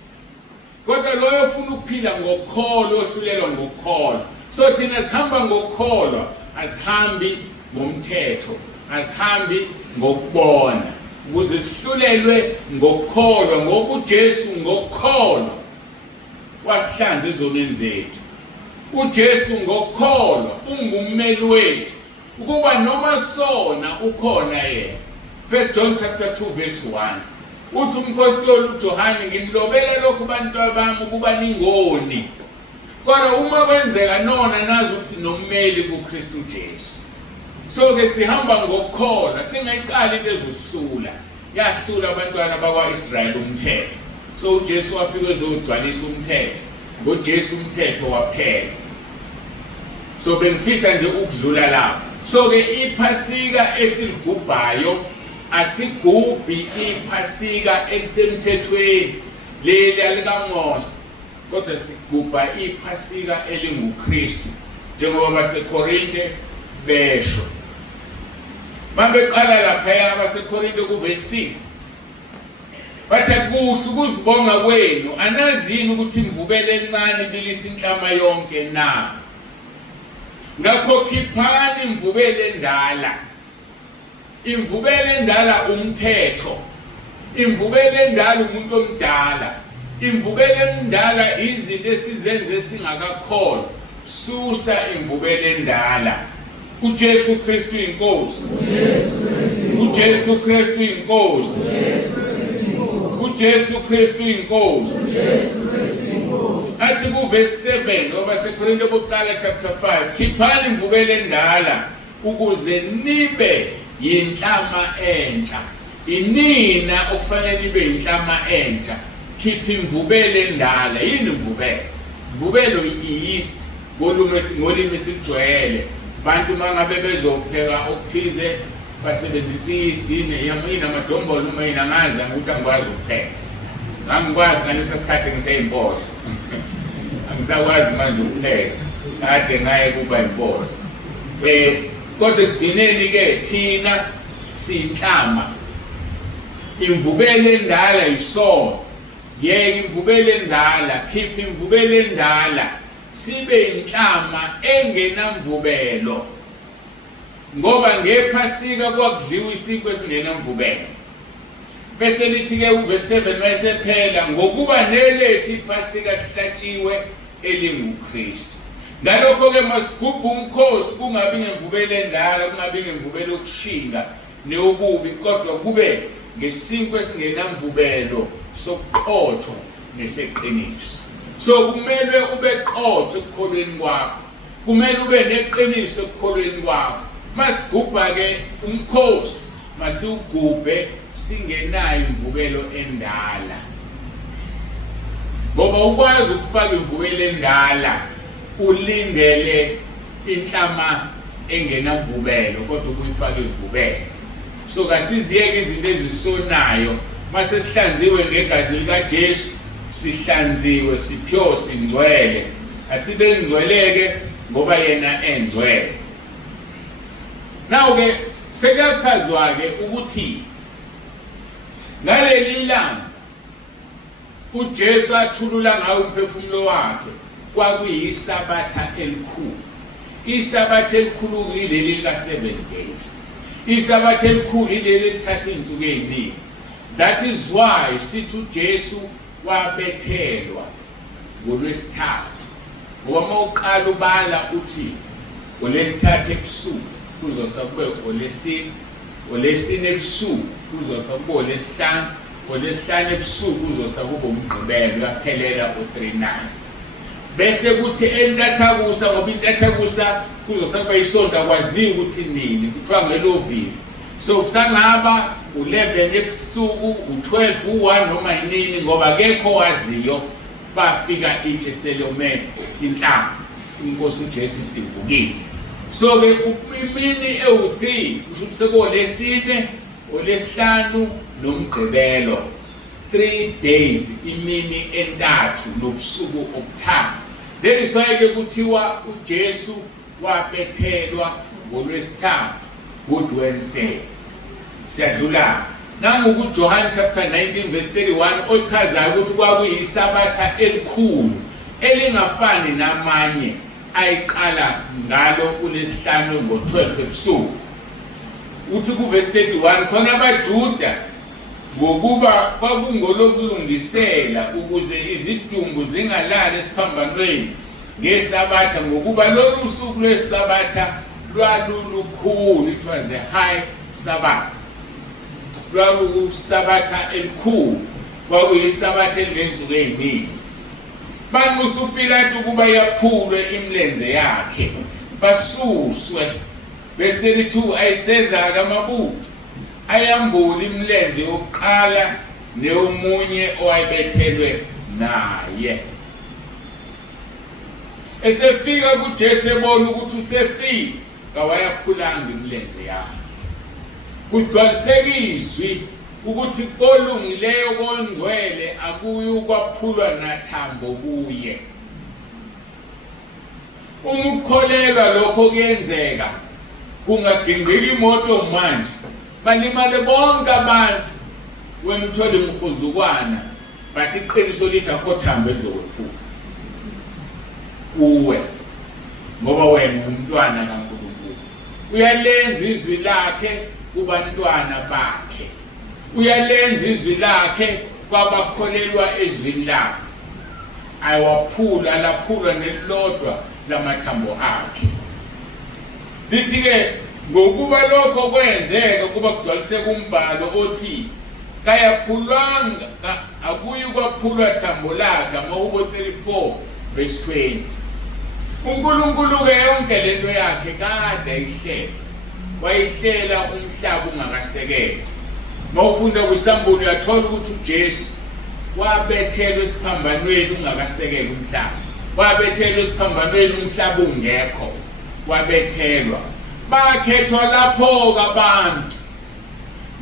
kodwa lo ofuna ukuphila ngokholo uyohlulelwa ngokholo. So thina sihamba ngokholwa, asihambi ngomthetho, asihambi ngokubona, ukuze sihlulelwe ngokholwa, ngoba uJesu ngokholwa wasihlanza izonweni zethu. uJesu ngokholwa ungummeli wethu ukuba noma sona ukhona yena. 1 John chapter 2 verse 1 uthi umpostoli uJohane, ngimlobela lokhu bantwana bami ukuba ningoni, kodwa uma kwenzeka nona nazo sinommeli kuKristu Jesu. So ke sihamba ngokholwa, singayiqali into ezosihlula. Yahlula abantwana bakwaIsrayeli umthetho, so uJesu wafika ezogcwalisa umthetho, ngoJesu umthetho waphela. So bengifisa nje ukudlula lapho. So ke iphasika esigubhayo asigubhi iphasika elisemthethweni leli likaMose, kodwa sigubha iphasika elinguKristu njengoba baseKorinte besho. Mabeqala lapha abaseKorinte kuverse 6 bathi kuhle ukuzibonga kwenu, anazini ukuthi imvubelo encane ibilisa inhlama yonke na. Ngakho khiphani imvubelo endala. Imvubelo endala umthetho, imvubelo endala umuntu omdala, imvubelo endala izinto esizenze singakakholwa. Susa imvubelo endala. uJesu Kristu inkosi. uJesu Kristu inkosi. uJesu Kristu inkosi. Athi kuverse 7 ngoba seKorinte bokuqala chapter 5, khiphani imvubelo endala ukuze nibe yinhlama entsha. Inina okufanele libe yinhlama entsha. Khipha imvubelo endala. Yini imvubelo? Imvubelo yeast, ngolimi esijwayele. Bantu mangabe bezopheka okuthize basebenzisa yeast, inamadombolo uma inangazi ukuthi angikwazi ukupheka. Angikwazi ngalesa sikhathi ngiseyimpohlo. Angisakwazi manje ukupheka. Kade ngaye kuba impohlo. Kodwa kudineni ke thina siyinhlama. Imvubelo endala iso. Yeke imvubelo endala, khipha imvubelo endala. Sibe inhlama engenamvubelo. Ngoba ngephasika kwakudliwa isinkwa esingenamvubelo. Bese lithi ke uverse 7 mayesephela, ngokuba nelethi iphasika lihlatshiwe elinguKristu. Ngalokho ke masigubhe umkhosi kungabi ngemvubelo endala, kungabi ngemvubelo yokushinga, neobubi kodwa kube ngesinkwa esingenamvubelo sokuqotho neseqiniso. So kumele ube qotho ekukholweni kwakho, kumele ube neqiniso ekukholweni kwakho. Masigubha ke umkhosi masiwugubhe singenayo imvubelo endala, ngoba ukwazi ukufaka imvubelo endala ulindele inhlama engenamvubelo kodwa ukuyifaka imvubelo. So kasiziyeke izinto ezisonayo, mase sihlanziwe ngegazi lika Jesu sihlanziwe siphiwe singcwele, asibe ngcweleke ngoba yena engcwele. Now ke sekuyakhazwa ke ukuthi ngaleli langa uJesu athulula ngayo umphefumulo wakhe kwakuyisabatha elikhulu. Isabatha elikhulu yileli lika 7 days. Isabatha elikhulu yileli lithatha izinsuku eziningi. That is why sithi uJesu wabethelwa ngoLwesithathu. Ngoba mawuqala ubala uthi ngoLwesithathu ebusuku kuzosakube ngoLwesine ebusuku kuzosakube ngoLwesihlanu, ngoLwesihlanu ebusuku kuzosakube umgqibelo uyaphelela u3 nights. Bese kuthi entathakusa, ngoba intathakusa kuzosakube isonto akwaziyo ukuthi nini, kuthiwa ngelovini. So kusangaba u11 ebusuku, u12, u1 noma yinini, ngoba akekho waziyo. Bafika ithi selome inhlamba inkosi uJesu sivukile. So ke imini ewu3 kusho ukuthi sekuLesine, oLesihlanu nomgqibelo, 3 days, imini entathu nobusuku obuthathu. That is why ke kuthiwa uJesu wabethelwa ngoLwesithathu, Good Wednesday. Siyadlula nangu John chapter 19 verse 31 ochazayo ukuthi kwakuyisabatha elikhulu elingafani namanye ayiqala ngalo kuLesihlanu ngo12 ebusuku. Uthi ku verse 31 khona abaJuda ngokuba kwakungolokulungisela ukuze izidumbu zingalali esiphambanweni ngesabatha, ngokuba lolu suku lwesabatha lwalulukhulu, it was the high Sabbath. Lwalusabatha elikhulu, kwakuyisabatha elingensuku eziningi. Banxusa uPilato ukuba yaphulwe imilenze yakhe basuswe. Verse 32 ayiseza amabutho ayambula imilenze yokuqala neomunye owayebethelwe naye. Esefika kuJesu ebona ukuthi usefile kawayaphulanga imilenze yakhe. Kugcwalisekizwi ukuthi kolungileyo kongcwele akuyi ukwaphulwa nathambo kuye. Uma ukukholelwa lokho kuyenzeka, kungadingeka imoto manje balimale bonke abantu. Wena uthola imhuzukwana bathi iqiniso lithi akho thambo elizokwephuka kuwe, ngoba wena umntwana kaNkulunkulu. Uyalenza izwi lakhe kubantwana bakhe, uyalenza izwi lakhe kwabakholelwa ezwini lakhe. Ayiwaphula, laphulwa nelilodwa lamathambo akhe. Lithi ke ngokuba lokho kwenzeka kuba kugcwaliseka umbhalo othi kayaphulwanga akuyi kwaphulwa thambo lakhe, Mahubo 34 verse 20. uNkulunkulu ke yonke lento yakhe kade ayihlela, wayihlela umhlaba ungakasekelwa. Mawufunda kwisambulo uyathola ukuthi uJesu wabethelwa esiphambanweni ungakasekelwa umhlaba, wabethelwa esiphambanweni umhlaba ungekho, wabethelwa. Bakhethwa lapho abantu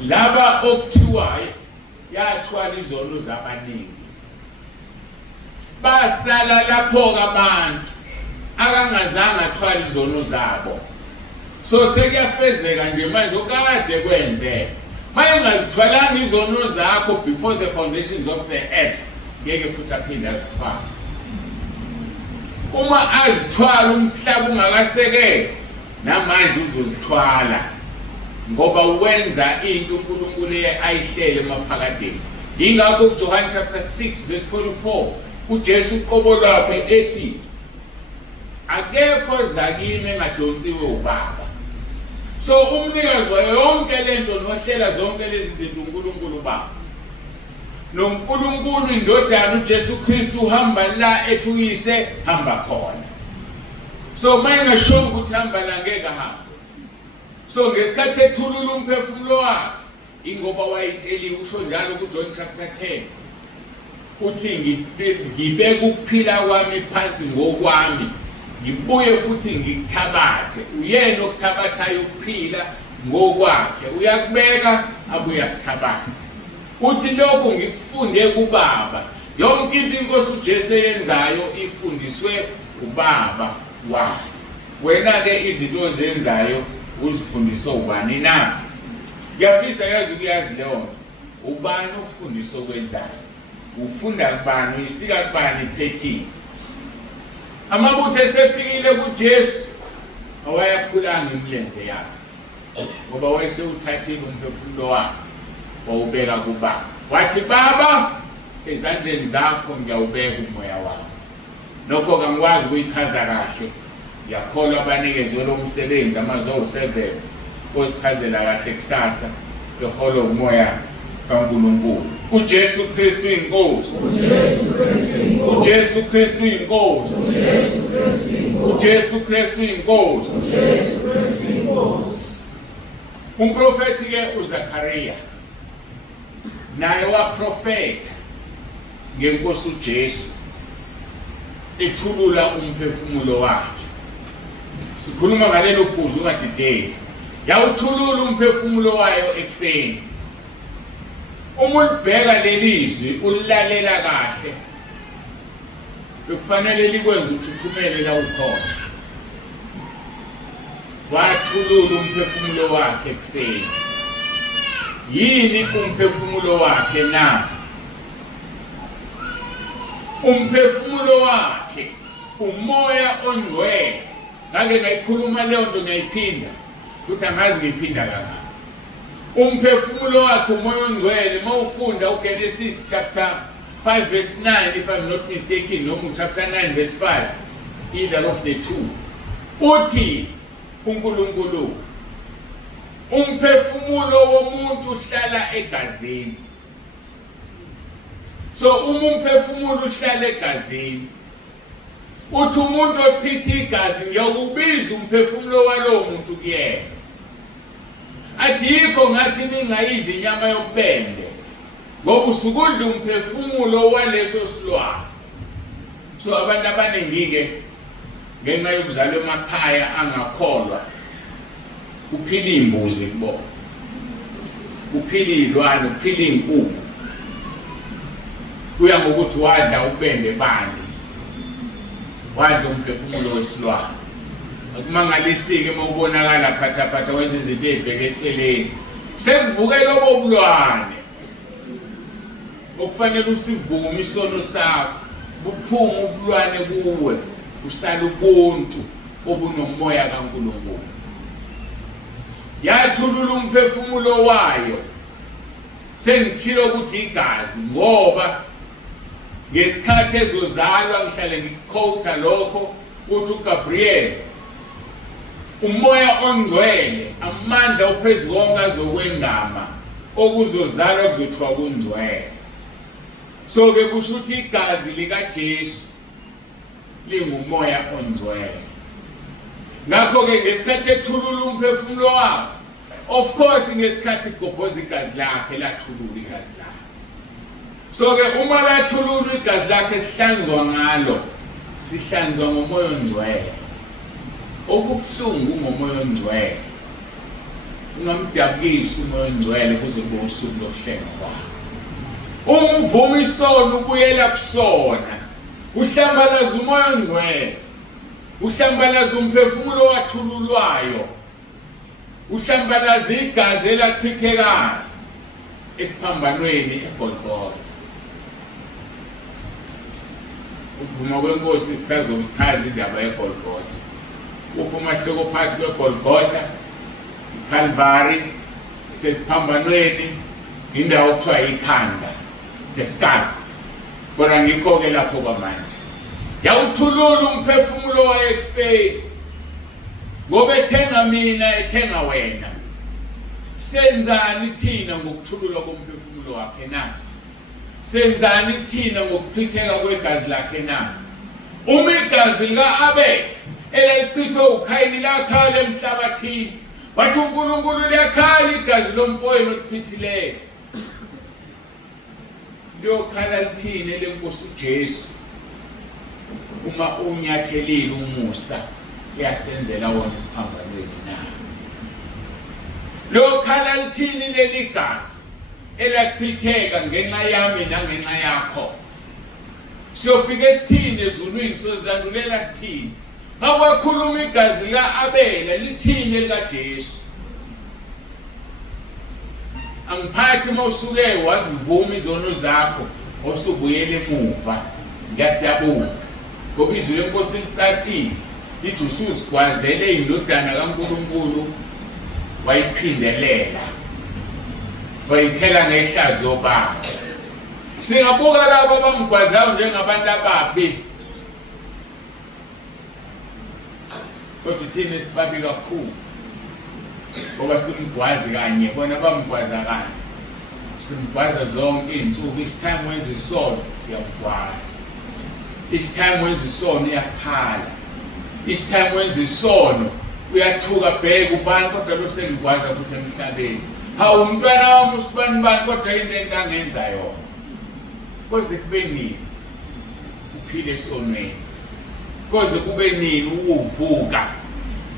laba okuthiwa yathwala izono zabaningi, basala lapho abantu akangazange athwala izono zabo. So sekuyafezeka nje manje okade kwenzeka. Mayengazithwalanga izono zakho before the foundations of the earth, ngeke futhi aphinde azithwala. Uma azithwala umhlaba ungakasekelwa, namanje uzozithwala ngoba wenza into uNkulunkulu ayihlele emaphakadeni. Ingakho uJohn chapter 6 verse 44 uJesu uqobo lwakhe ethi akekho zakimi engadonsiwe uBaba. So umnikazi wayo yonke lento nohlela zonke lezi zinto uNkulunkulu Baba. NoNkulunkulu indodana uJesu Kristu uhamba la ethi uyise hamba khona. So mayingasho ukuthi hamba la ngeke ahambe. So ngesikhathi ethulula umphefumulo wakhe ingoba wayitsheliwe usho njalo kuJohn chapter 10 uthi ngibeka ukuphila kwami phansi ngokwami ngibuye futhi ngikuthabathe uyena okuthabathayo ukuphila ngokwakhe uyakubeka abuye akuthabathe uthi lokho ngikufunde kuBaba yonke into inkosi uJesu yenzayo ifundiswe uBaba wayo wena ke izinto ozenzayo uzifundiswa ubani na ngiyafisa yazi ukuyazi leyo nto ubani ukufundiswa okwenzayo ufunda kubani uyisika kubani iphethini amabutho esefikile kuJesu awayakhulanga imilenze yakhe ngoba wayesewuthathile umphefumulo wakhe wawubeka kuBaba wathi Baba ezandleni zakho ngiyawubeka umoya wakho nokho kangikwazi ukuyichaza kahle ngiyakholwa abanikezwe lo msebenzi amazwi awu7 osichazela kahle kusasa beholo umoya kaNkulunkulu uJesu Kristu inkosi uJesu Kristu inkosi uJesu Kristu inkosi umprofeti ke uZakhariya naye waprofeta ngenkosi uJesu ethulula umphefumulo wakhe sikhuluma ngalelo phuzu ngathi day yawuthulula umphefumulo wayo ekufeni uma ulibheka lelizwi ulilalela kahle bekufanele likwenza uthuthumele la ukhona wathulula umphefumulo wakhe ekufeni yini umphefumulo wakhe na umphefumulo wakhe umoya ongcwele ngake ngayikhuluma leyo nto ngayiphinda futhi angazi ngiphinda kangaka umphefumulo wakhe umoya ongcwele mawufunda uGenesis chapter 5 verse 9 if I'm not mistaken noma chapter 9 verse 5 either of the two uthi uNkulunkulu umphefumulo womuntu uhlala egazini so umphefumulo uhlala egazini uthi umuntu ochitha igazi ngiyawubiza umphefumulo walowo muntu kuyena athi yikho ngathi ningayidli inyama yokubende ngoba usukudla umphefumulo waleso silwane so abantu abaningi ke ngenxa yokuzalwa emakhaya angakholwa kuphila imbuzi kubo kuphila izilwane kuphila inkukhu kuya ngokuthi wadla ubende bani wadla umphefumulo wesilwane akumangalisike mawubonakala phatha wenza izinto ezibheke eceleni sekuvuke lobo bulwane okufanele usivume isono sakho buphuma ubulwane kuwe usala ubuntu obunomoya kaNkulunkulu yathulula umphefumulo wayo sengithilo ukuthi igazi ngoba ngesikhathi ezozalwa ngihlale ngikuquote lokho uthi uGabriel umoya ongcwele amandla ophezulu konke azokwengama okuzozalwa kuzothiwa kungcwele so ke kusho ukuthi igazi likaJesu lingumoya ongcwele ngakho ke ngesikhathi ethulula umphefumulo wakhe of course ngesikhathi igobhoza igazi lakhe lathulula igazi lakhe so ke uma lathulula igazi lakhe sihlanzwa ngalo sihlanzwa ngomoya ongcwele okubuhlungu ngomoya ongcwele ungamdabukisi umoya ongcwele kuze kube usuku lokuhlenga kwakhe umvuma isono ubuyela kusona uhlambalaza umoya ongcwele uhlambalaza umphefumulo wathululwayo uhlambalaza igazi elachithekayo esiphambanweni eGolgotha ukuvuma kwenkosi sisazochaza indaba yeGolgotha uphumahluko phakathi kweGolgotha iCalvary sesiphambanweni indawo okuthiwa ikhanda the skull kodwa ngikho ke lapho kwamanje yawuthulula umphefumulo wakhe ekufeni ngoba ethenga mina ethenga wena. Senzani thina ngokuthululwa komphefumulo wakhe na? Senzani thina ngokuchitheka kwegazi lakhe na? Uma igazi lika-Abel elalichithwe uKhayini lakhala emhlabathini, wathi uNkulunkulu liyakhala igazi lomfowenu olichithileyo. Liyokhala lithini lenkosi uJesu uma unyathelile umusa uyasenzela wona isiphambanweni na? Lokhala lithini leli gazi elachitheka ngenxa yami nangenxa yakho? Siyofika esithini ezulwini sozilandulela sithini? Makwakhuluma igazi lika-Abela lithini likaJesu? Angiphathi mawusuke wazivuma izono zakho osubuyele emuva. Ngiyadabuka ngoba izwi lenkosi licacile lithi usuzigwazele indodana kaNkulunkulu wayiphindelela wayithela ngehlazo bakhe. Singabuka labo abamgwazayo njengabantu ababi, kodwa thina sibabi kakhulu ngoba simgwazi kanye, bona bamgwaza kanye. Simgwaza zonke izinsuku. Each time wenza isono uyamgwaza, each time wenza isono uyakhala, each time wenza isono uyathuka bheka ubani kodwa lo sengigwaza futhi emhlabeni. Hawu umntwana wami usibani bani kodwa into engangenza yona. Koze kube nini uphile esonweni? Koze kube nini ukuvuka?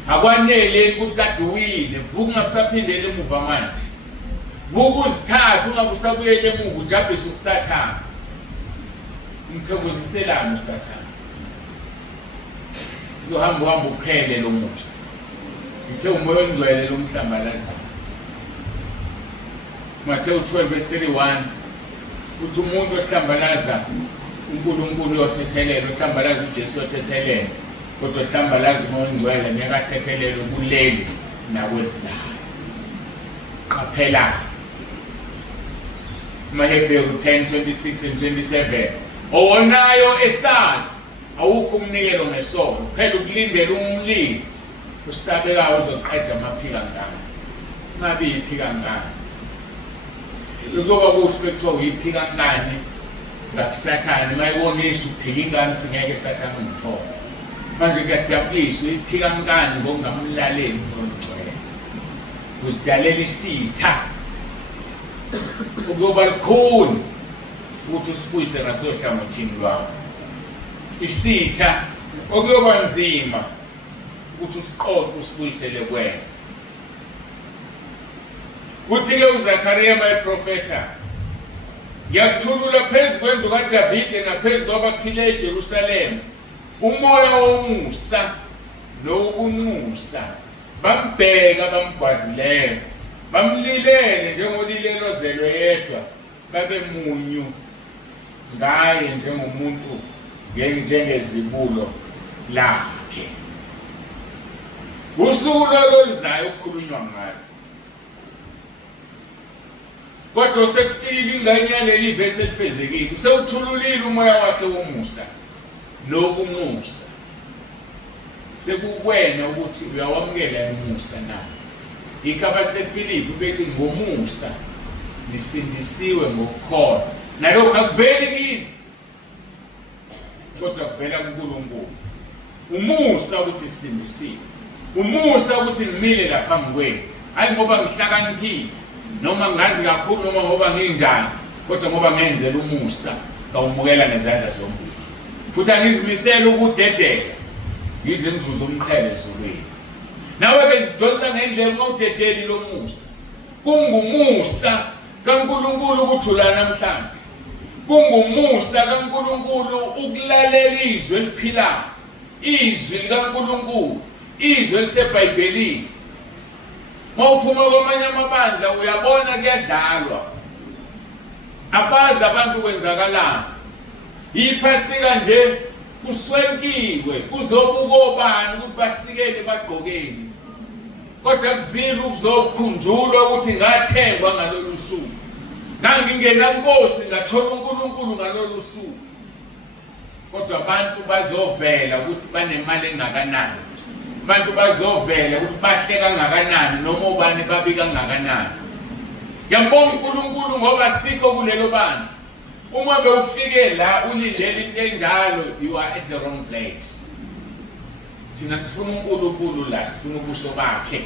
Akwanele ukuthi kade uwile, vuka ungasaphindele emuva manje. Vuka uzithathe ungabusabuyele emuva ujabhise uSathane. Umthokoziselana uSathane. Uzohamba uhamba uphele lo musa. Ngithe umoya ongcwele lo mhlambalazayo. Matthew 12:31 uthi umuntu ohlambalaza uNkulunkulu uyothethelela, ohlambalaza uJesu uyothethelela, kodwa ohlambalaza umoya ongcwele ngeke athethelele ubuleli nakwelizayo. Qaphela Mahebheru 10:26 and 27. Owonayo esazi awukho umnikelo ngesono, phela ukulindela umlilo usabekayo uzoqeda amaphika ngani. Ngabe iphika ngani? Ukuba kuhle kuthiwa uyiphika ngani ngakuSathane, mayibonisa uphika ingane ukuthi ngeke Sathane umthole. Manje kuyadabukisa uyiphika ngani ngokungamlaleli uNgcwele. Uzidalela isitha ukuba likhulu ukuthi usibuyise ngasohlangothini lwakho. Isitha okuyoba nzima ukuthi usiqoqe usibuyisele kwena. Kuthi-ke uZakhariya mayiprofetha, ngiyakuthulula phezu kwendlu kaDavide naphezu kwabakhileyo eJerusalema umoya womusa nowobunxusa. Bambheka bamgwazileyo, bamlilele njengolilelo zelwe yedwa, babe munyu ngaye njengomuntu njengezibulo lakhe. Usuku loluzayo okukhulunywa ngalo, kodwa sekufikile ingane leli vesi elifezekile, usewuthululile umoya wakhe womusa nobunxusa. Sekukwena ukuthi uyawamukela umusa na. Yikho abaseFilipi bethi ngomusa nisindisiwe ngokukholwa. Nalokho akuveli kini, kodwa kuvela kuNkulunkulu. Umusa ukuthi sisindisiwe, umusa ukuthi ngimile la phambi kwenu, hayi ngoba ngihlakaniphile noma ngazi kakhulu noma ngoba nginjani, kodwa ngoba ngenzela umusa ngawumukela ngezandla zombili. Futhi angizimisela ukudedela yize ngizuza umqhele ezulwini. Nawe-ke Jonsa ngendlela ngawudedeli lo musa. Kungumusa kaNkulunkulu ukuthi ula namhlanje. Kungumusa kaNkulunkulu ukulalela izwi eliphilayo, izwi likaNkulunkulu, izwi eliseBhayibhelini. Mawuphuma kwamanye amabandla uyabona kuyadlalwa, abazi abantu kwenzakalani. Iphasika nje kuswenkiwe, kuzobuka obani ukuthi basikele bagqokeni, kodwa kuzile ukuzokhunjulwa ukuthi ngathengwa ngalolu suku, ngangingenankosi ngathola uNkulunkulu ngalolu suku. Kodwa abantu bazovela ukuthi banemali engakanani, abantu bazovela ukuthi bahle kangakanani noma ubani babi kangakanani. Ngiyambonga uNkulunkulu ngoba sikho kulelo bani. Uma bewufike la ulindele into enjalo, you are at the wrong place. Thina sifuna uNkulunkulu la, sifuna ubuso bakhe.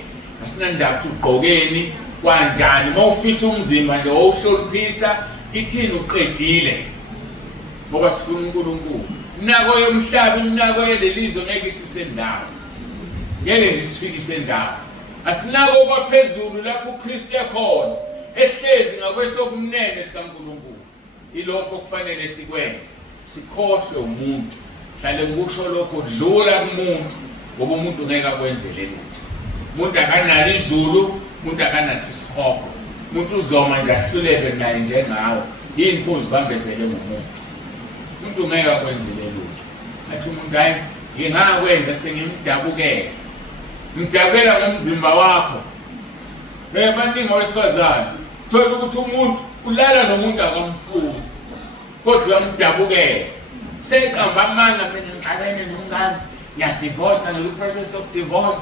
Asinandaba ukuthi ugqokeni kanjani, mawufihla umzimba nje wawuhloniphisa ithini uqedile. Ngoba sifuna uNkulunkulu. Inako yomhlaba, inako yelelizwe ngeke sisendawo. Ngeke nje sifike sendawo. Asinako kwaphezulu lapho uKristu ekhona, ehlezi ngakwesokunene sikaNkulunkulu. Ilokho kufanele sikwenze. Sikhohlwe umuntu. Hlale ngikusho lokho dlula kumuntu, ngoba umuntu ngeke akwenzele lutho. Umuntu akanalo izulu, umuntu akanaso isihogo. Umuntu uzoma nje ahlulelwe naye njengawe. Yini pho uzibambezele ngomuntu? Umuntu ngeke akwenzele lutho. Athi umuntu hayi ngingakwenza sengimdabukela. Mdabukela ngomzimba wakho. Baningi abesifazane thola ukuthi umuntu ulala nomuntu akamfuni, kodwa uyamdabukela. Seqamba amanga mina ngixabene nomngane, ngiyadivorce ngeprocess of divorce.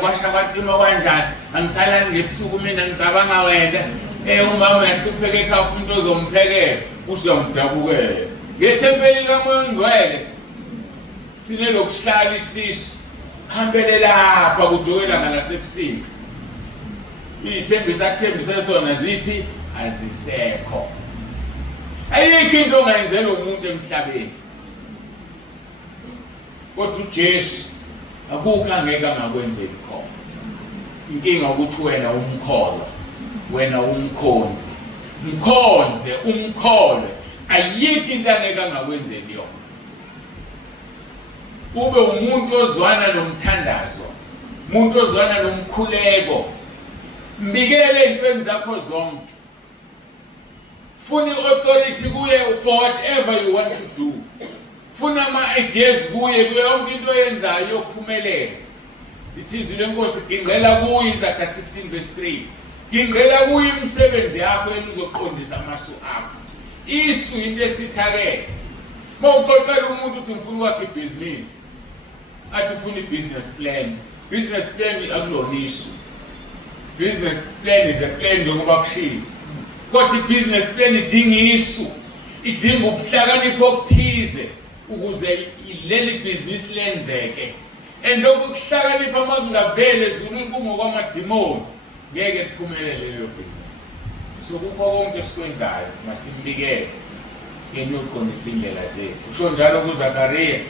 Kwasha kwatima kanjani? Angisalali nje ebusuku mina ngicabanga wena. Umama uyahlupheka ekhaya umuntu ozomphekela, usuyamdabukela. Ngethempelini kaMoya Ongcwele sinelokuhlala isisu. Hambele lapha kujokela ngalasebusika. Ithembisa kuthembisa sona ziphi azisekho. Ayikho into ongayenzela umuntu emhlabeni. Kodwa uJesu akukho angeke angakwenzeli khona. Inkinga ukuthi wena umkholwa, wena umkhonzi. Mkhonze, umkholwe. Ayikho into angeke angakwenzeli yona. Ube umuntu ozwana nomthandazo, umuntu ozwana nomkhuleko. Mbikele impembe zakho zonke. Funa authority kuye for whatever you want to do. Funa ama-ideas kuye yonke into oyenzayo yokuphumelela. Ithizwi lenkosi gingqela kuye Izaga 16 verse 3. Gingqela kuye imisebenzi yakho enizoqondisa amasu akho. Isu into esithakele. Mawuxoxela umuntu uthi ngifuna ukwakha ibhizinisi, athi ufuna i-business plan. Business plan akulona isu. Business plan is a plan njengoba kushilo. Kodwa i-business plan idinga isu. Idinga ukuhlakanipha okuthize ukuze leli business lenzeke. And lokhu kuhlakanipha makungavele ezulwini kungokwamadimoni, ngeke kuphumelele leyo business. So kukho konke esikwenzayo masimbikele ngenoqondisa indlela zethu. Usho njalo kuZakhariya,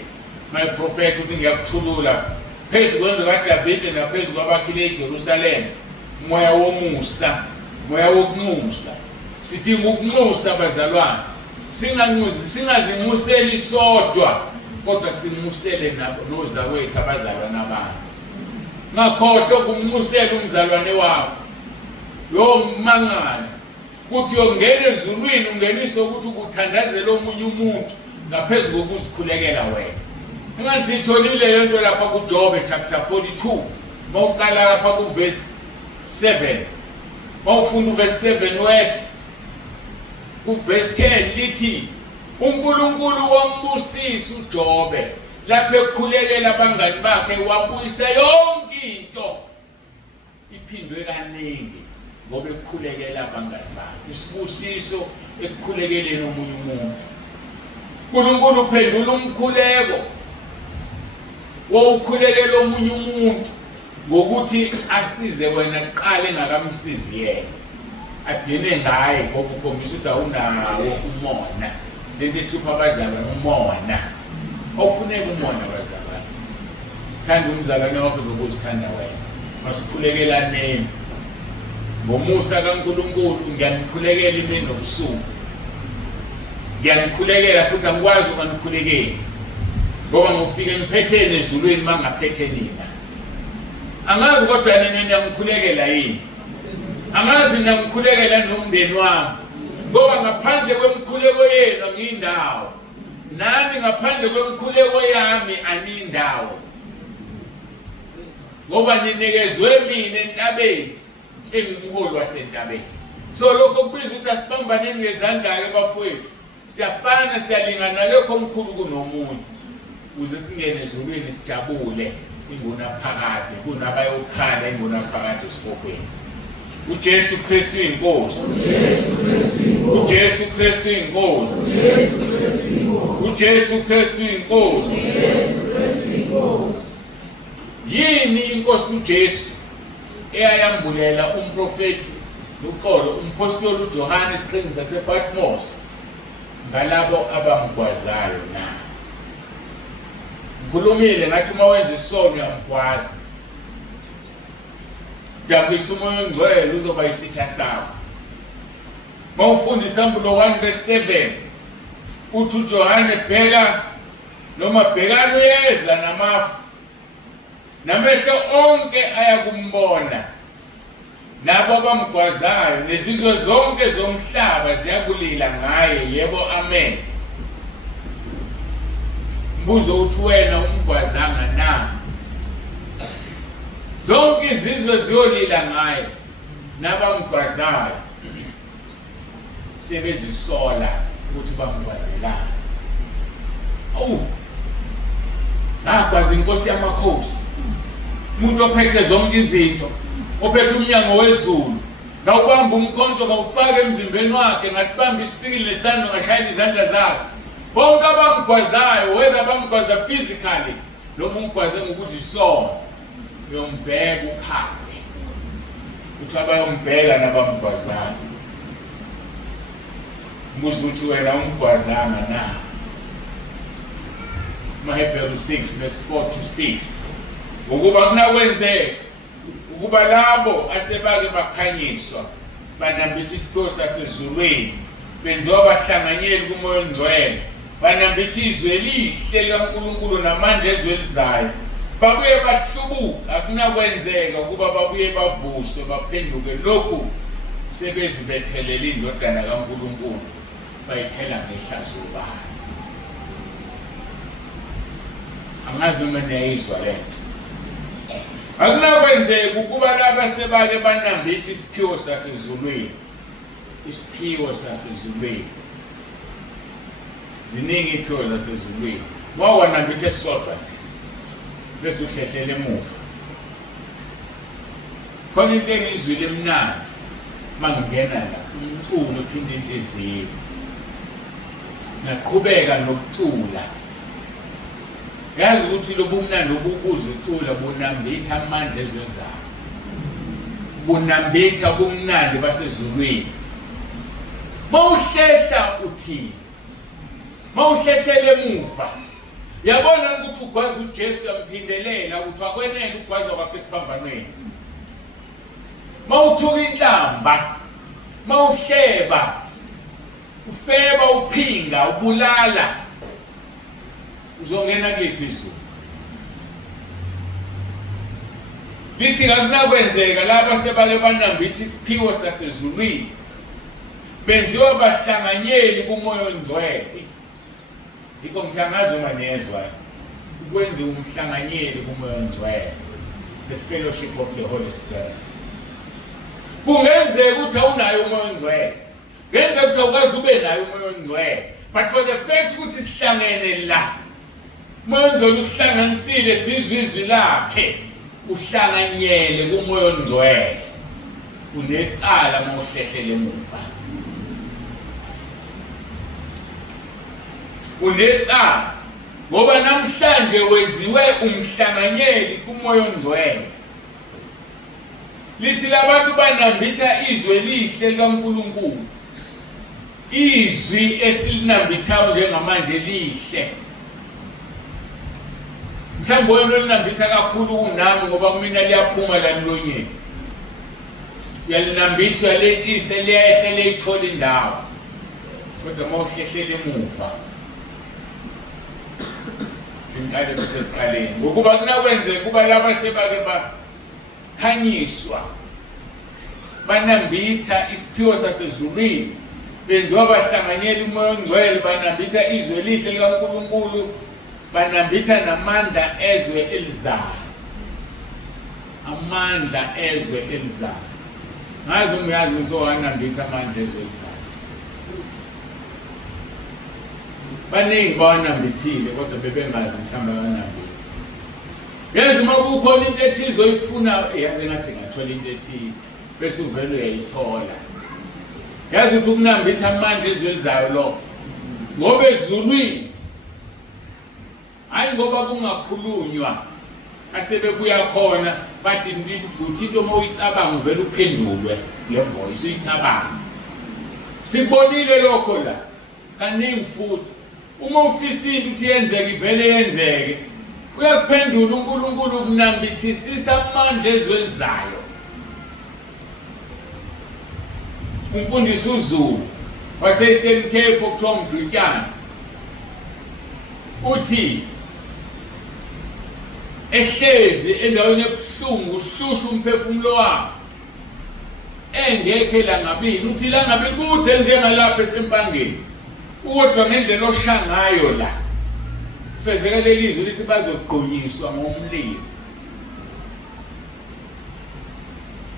my prophet, uthi ngiyakuthulula phezu kwendlu kaDavide naphezu kwabakhile eJerusalema moya womusa, moya wokunxusa. Sidinga ukunxusa abazalwane. Singazinxuseli sodwa, kodwa sinxusele nozakwethu abazalwane abanye. Ngakhohlwa ukumnxusela umzalwane wakho. Lo mangane kuthi yongena ezulwini ungenise ukuthi ukuthandazela omunye umuntu ngaphezu kokuzikhulekela wena. Engathi sitholile lento lapha kuJobe chapter 42. Mawuqala lapha kuverse 7. Mawufunda uverse 7 wehle kuverse 10 lithi uNkulunkulu wambusisa uJobe lapho ekhulekela abangani bakhe wabuyisa yonke into. Iphindwe kaningi ngoba ekhulekela abangani bakhe. Isibusiso ekukhulekeleni omunye umuntu. uNkulunkulu uphendula umkhuleko wowukhulekela omunye umuntu ngokuthi asize wena kuqala engakamsizi yena. Adine ngaye ngoba ukhombisa ukuthi awunawo umona. Lento ehlupha abazalwane umona. Awufuneki umona abazalwane. Thanda umzalwane wakho ngokuzithanda wena. Masikhulekelaneni. Ngomusa kaNkulunkulu ngiyanikhulekela imini nobusuku. Ngiyanikhulekela futhi angikwazi ukunikhulekela. Ngoba ngifike ngiphethene ezulwini mangaphethe nina. Angazi kodwa nina niyangikhulekela yini? Angazi niyangikhulekela nomndeni wami. Ngoba ngaphandle kwemkhuleko yenu ngiyindawo. Nami ngaphandle kwemkhuleko yami aniyindawo. Ngoba ninekezwe mina entabeni engumholi wasentabeni. So lokho kubiza ukuthi asibambaneni ngezandla-ke bafowethu. Siyafana, siyalingana, lokho omkhulu kunomunye. Uze singene ezulwini sijabule ingunaphakade kunabayokhala ingunaphakade esifobeni. uJesu Kristu inkosi. uJesu Kristu inkosi. uJesu Kristu inkosi. Yini inkosi uJesu eyayambulela umprofeti uqolo umpostoli uJohane esiqingini sasePatmos ngalabo abamgwazayo na. Ngikhulumile ngathi uma wenza isono uyamgwaza. Jabulisa umoya ongcwele uzoba isitha sakho. Mawufunda isambulo 1:7 uthi uJohane bheka noma bhekani uyeza namafu namehlo onke ayakumbona nabo abamgwazayo nezizwe zonke zomhlaba ziyakulila ngaye. Yebo amen. Mbuzo uthi wena umgwazanga na? Zonke izizwe ziyolila ngaye nabamgwazayo sebezisola ukuthi bamgwazelana. Ngakwazi inkosi yamakhosi, umuntu ophethe zonke izinto, ophethe umnyango wezulu, ngawubamba umkhonto ngawufaka emzimbeni wakhe, ngasibamba isipikili nesando ngashayela izandla zakhe. Bonke abamgwazayo, whether bamgwaza physically noma umgwaze ngokuthi isono, uyombheka ukhale uthi abayombheka nabamgwazayo. Mbuzo uthi wena umgwazanga na? Mahebheru 6:4-6 ukuba kunakwenzeka ukuba labo asebake bakhanyiswa banambitha isipho sasezulwini benziwa bahlanganyeli kumoya ongcwele banambitha izwi elihle likaNkulunkulu namandla ezwe elizayo babuye bahlubuka. Akunakwenzeka ukuba babuye bavuswe baphenduke lokhu sebezibethelela indodana kaNkulunkulu bayithela ngehlazo bayo. Angazi noma niyayizwa le nto. Akunakwenzeka ukuba laba sebake banambitha isiphiwo sasezulwini. Isiphiwo sasezulwini, ziningi iphiwo zasezulwini. Wawanambitha esodwa bese uhlehlela emuva. Khona into engizwile emnandi mangingena la, umculo uthinta inhliziyo. Naqhubeka nokucula. Yazi ukuthi lobu umnandi obukuzwa ucula bunambitha amandla ezwenzayo. Bunambitha ubumnandi basezulwini. Mawuhlehla uthini? Mawuhlehlela emuva. Yabona ukuthi ugwaza uJesu yamphindelela ukuthi akwenele ugwaza kwakhe esiphambanweni. Mawuthuka inhlamba, mawuhleba, ufeba uphinga, ubulala, uzongena kuliphi izulu? Lithi akunakwenzeka laba sebake banambitha isiphiwo sasezulwini benziwa bahlanganyeli kumoya ongcwele. Yikho ngithi angazi uma niyezwa ukwenziwa umhlanganyeli kumoya ongcwele, the fellowship of the Holy Spirit. Kungenzeka ukuthi awunayo umoya ongcwele, kungenzeka ukuthi awukwazi ube nayo umoya ongcwele, but for the fact ukuthi sihlangene la, umoya ongcwele usihlanganisile sizwe izwi lakhe, uhlanganyele kumoya ongcwele, unecala mawuhlehlela emuva. Unecala ngoba namhlanje wenziwe umhlanganyeli kumoya ongcwele. Lithi labantu banambitha izwi elihle likaNkulunkulu. Izwi esilinambithayo njengamanje lihle. Mhlawumbe wena olinambitha kakhulu kunami ngoba mina liyaphuma la emlonyeni. Yalinambitha uyalethisa liyahle leyithola indawo. Kodwa mawuhlehlela emuva Zinkale futhi eqaleni. Ngokuba kunakwenzeka kuba laba sebake bakhanyiswa banambitha isiphiwo sasezulwini benziwa bahlanganyeli umoya ongcwele banambitha izwi elihle likaNkulunkulu banambitha namandla ezwe elizayo. Amandla ezwe elizayo. Ngazi uyazi usowanambitha amandla ezwe elizayo. Baningi bawanambithile kodwa bebengazi mhlawumbe abanambitha. yazi makukhona into ethizo oyifuna yazi ngathi ngathola into ethile bese uvele uyayithola. Yazi ukuthi ukunambitha amandla ezwelizayo lo ngoba ezulwini hayi ngoba kungakhulunywa asebebuya khona bathi uthi into uma uyicabanga uvele uphendulwe ngevoice uyicabanga. Sibonile lokho la kaningi futhi uma ufisa into ukuthi yenzeke ivele yenzeke uyakuphendula uNkulunkulu ukunambithisisa amandla ezwelizayo. Umfundisi uZulu wase-Eastern Cape okuthiwa uMgqitshana uthi ehlezi endaweni ebuhlungu ushushu umphefumulo wakhe engekho elangabini uthi langabini kude njengalapha esempangeni kodwa ngendlela oshangayo la kufezekele ilizwi lithi bazogqunyiswa ngomlilo.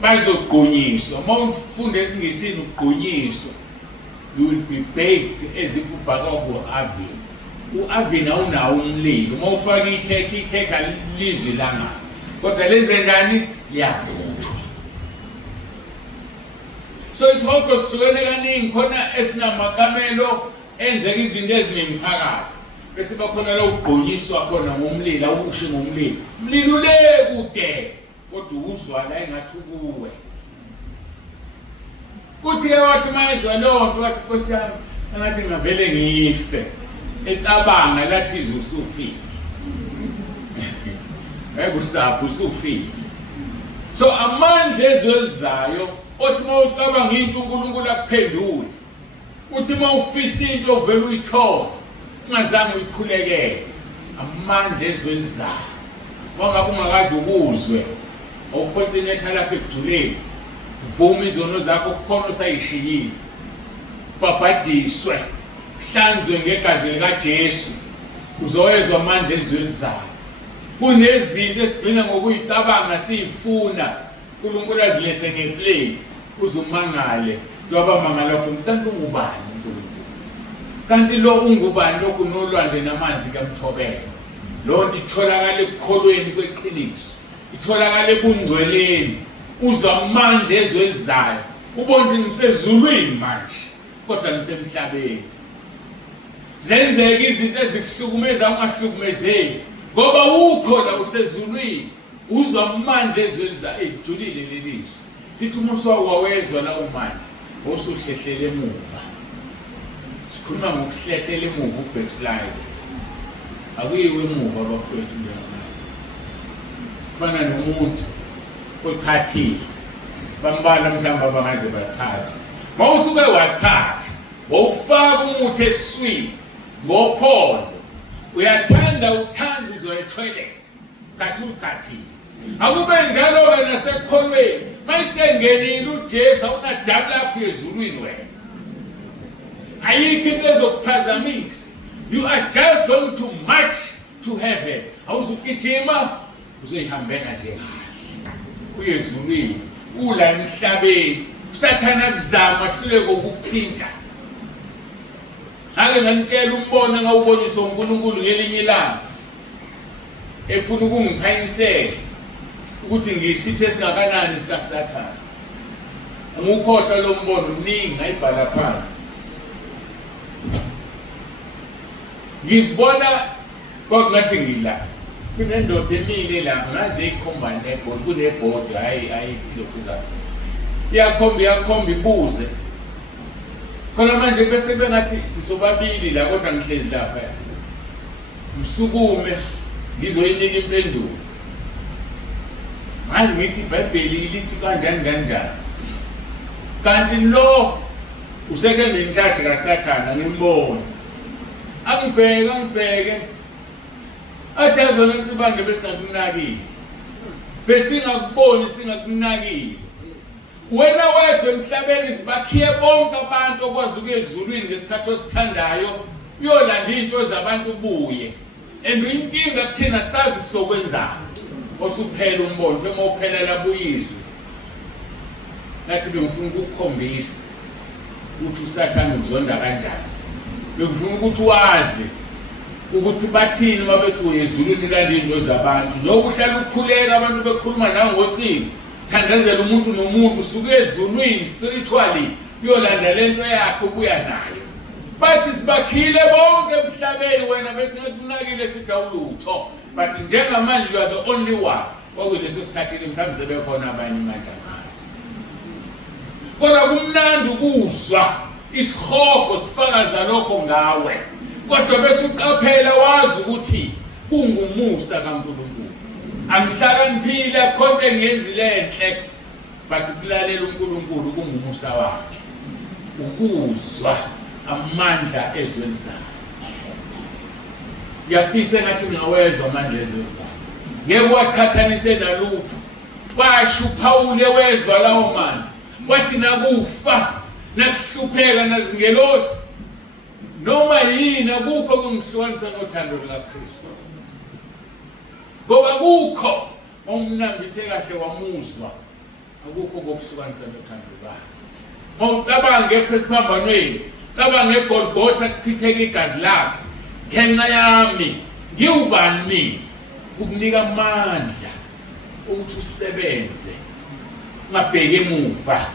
Bazogqunyiswa mawufunda esiNgisini ugqunyiswa you will be baked as if ubhaka ku-oven. U-oven awunawo umlilo mawufaka ikhekhe lizwi langa kodwa lenze njani liyavuthwa. So isihoko sihlukene kaningi khona esinamakamelo enzeka izinto eziningi phakathi bese bakhona la ugqunyiswa khona ngomlilo awushe ngomlilo umlilo le kude kodwa uzwa la engathi kuwe. Kuthi ke wathi mayezwa lo nto wathi Nkosi yami engathi ngavele ngife ecabanga lathi izusufile. Ekusafu usufile. So amandla ezwelizayo othi mawucabanga into uNkulunkulu akuphendule. Uthi mawufisa into uvele uyithola ungazange uyikhulekele. Amandla ezwelizayo wangabe ungakazi ukuzwe awukhonsinetha lapha ekujuleni vuma izono zakho kukhona osayishiyile babhadiswe hlanzwe ngegazi likaJesu uzoyezwa amandla ezwelizayo. Kunezinto esigcina ngokuyicabanga siyifuna uNkulunkulu azilethe ngeplate uzumangale njoba mangala futhi kanti ungubani uNkulunkulu kanti lo ungubani lokhu nolwandle namanzi kamthobela lo nto itholakala ekukholweni kweqiniso itholakala ekungcweleni uzwa amandla ezwelizayo ubona ukuthi ngisezulwini manje kodwa ngisemhlabeni. Zenzeka izinto ezikuhlukumeza ungahlukumezeki ngoba ukhona usezulwini uzwa amandla ezwelizayo ejulile lelizwi lithi umuntu wawezwa la umandla osuhlehlele emuva. Sikhuluma ngokuhlehlela emuva ubackslide akuyiwe emuva abafowethu ngiyabona kufana nomuntu othathile bambala mhlawumbe abangaze bathatha mawusuke wathatha wawufaka umuthi eswini ngophondo uyathanda uzoya etoilet thathathile akube njalo wena sekukholweni mayisengenile uJesu awunadabu lapho ezulwini wena ayikho into ezokuphazamisa. You are just going to march to heaven. Awuzukijima uzoyihambela nje kahle uyezulwini ula emhlabeni usathana kuzama hluleke ukukuthinta. Ake nganitshela umbono ngawuboniswa uNkulunkulu ngelinye ilanga efuna ukungiphanyisela ukuthi ngisithe singakanani sika Sathane. Ngukhohlwa lo mbono mningi ngayibhala phansi. Ngizibona kwakungathi ngila kunendoda emile la ngaze ikhomba nebhodi kunebhodi hayi lokhu zayo iyakhomba ibuze khona manje bese bengathi sisobabili la kodwa ngihlezi lapha msukume ngizoyinika impendulo ngazi ngithi iBhayibheli lithi kanjani kanti lo useke ngentshathi kaSathane ngimbona angibheke athi azona insibande besingakunakile besingakuboni singakunakile wena wedwa emhlabeni sibakhiye bonke abantu okwazi ukuyezulwini ngesikhathi osithandayo uyolanda into zabantu ubuye and inkinga kuthina sazi sokwenzana osuphela umbono nje mawuphela labuyizwe nathi bengifuna ukukukhombisa ukuthi uSathane uzonda kanjani. Bekufuna ukuthi wazi ukuthi bathini mabethi uyezulwini lande into zabantu njengoba uhlala ukhuleka abantu bekhuluma nawe ngocingo thandazela umuntu nomuntu usuke ezulwini spiritually uyolanda lento yakhe kuya nayo bathi sibakhile bonke emhlabeni wena bese kunakile sithi awulutho but njengamanje you are the only one okuleso sikhathi mhlawumbe sebekhona abanye imandamazi kodwa kumnandi ukuzwa isihogo sifakaza lokho ngawe kodwa bese uqaphela wazi ukuthi kungumusa kaNkulunkulu angihlakaniphile akhonke ngiyenzile enhle but ukulalela uNkulunkulu kungumusa wakhe ukuzwa amandla ezwenzayo ngiyafisa ngathi ngawezwa amandla ezwenzayo ngeke waqhathanise nalutho washo uPaul ewezwa lawo mandla wathi nakufa nakuhlupheka nazingelosi noma yini akukho kungihlukanisa nothando lukaKristu ngoba kukho omnambithe kahle wamuzwa akukho kokuhlukanisa nothando lwakhe mawucabange ephesiphambanweni cabange eGolgotha kuchitheka igazi lakhe ngenxa yami ngiwubani mina ukunika amandla ukuthi usebenze ungabheke emuva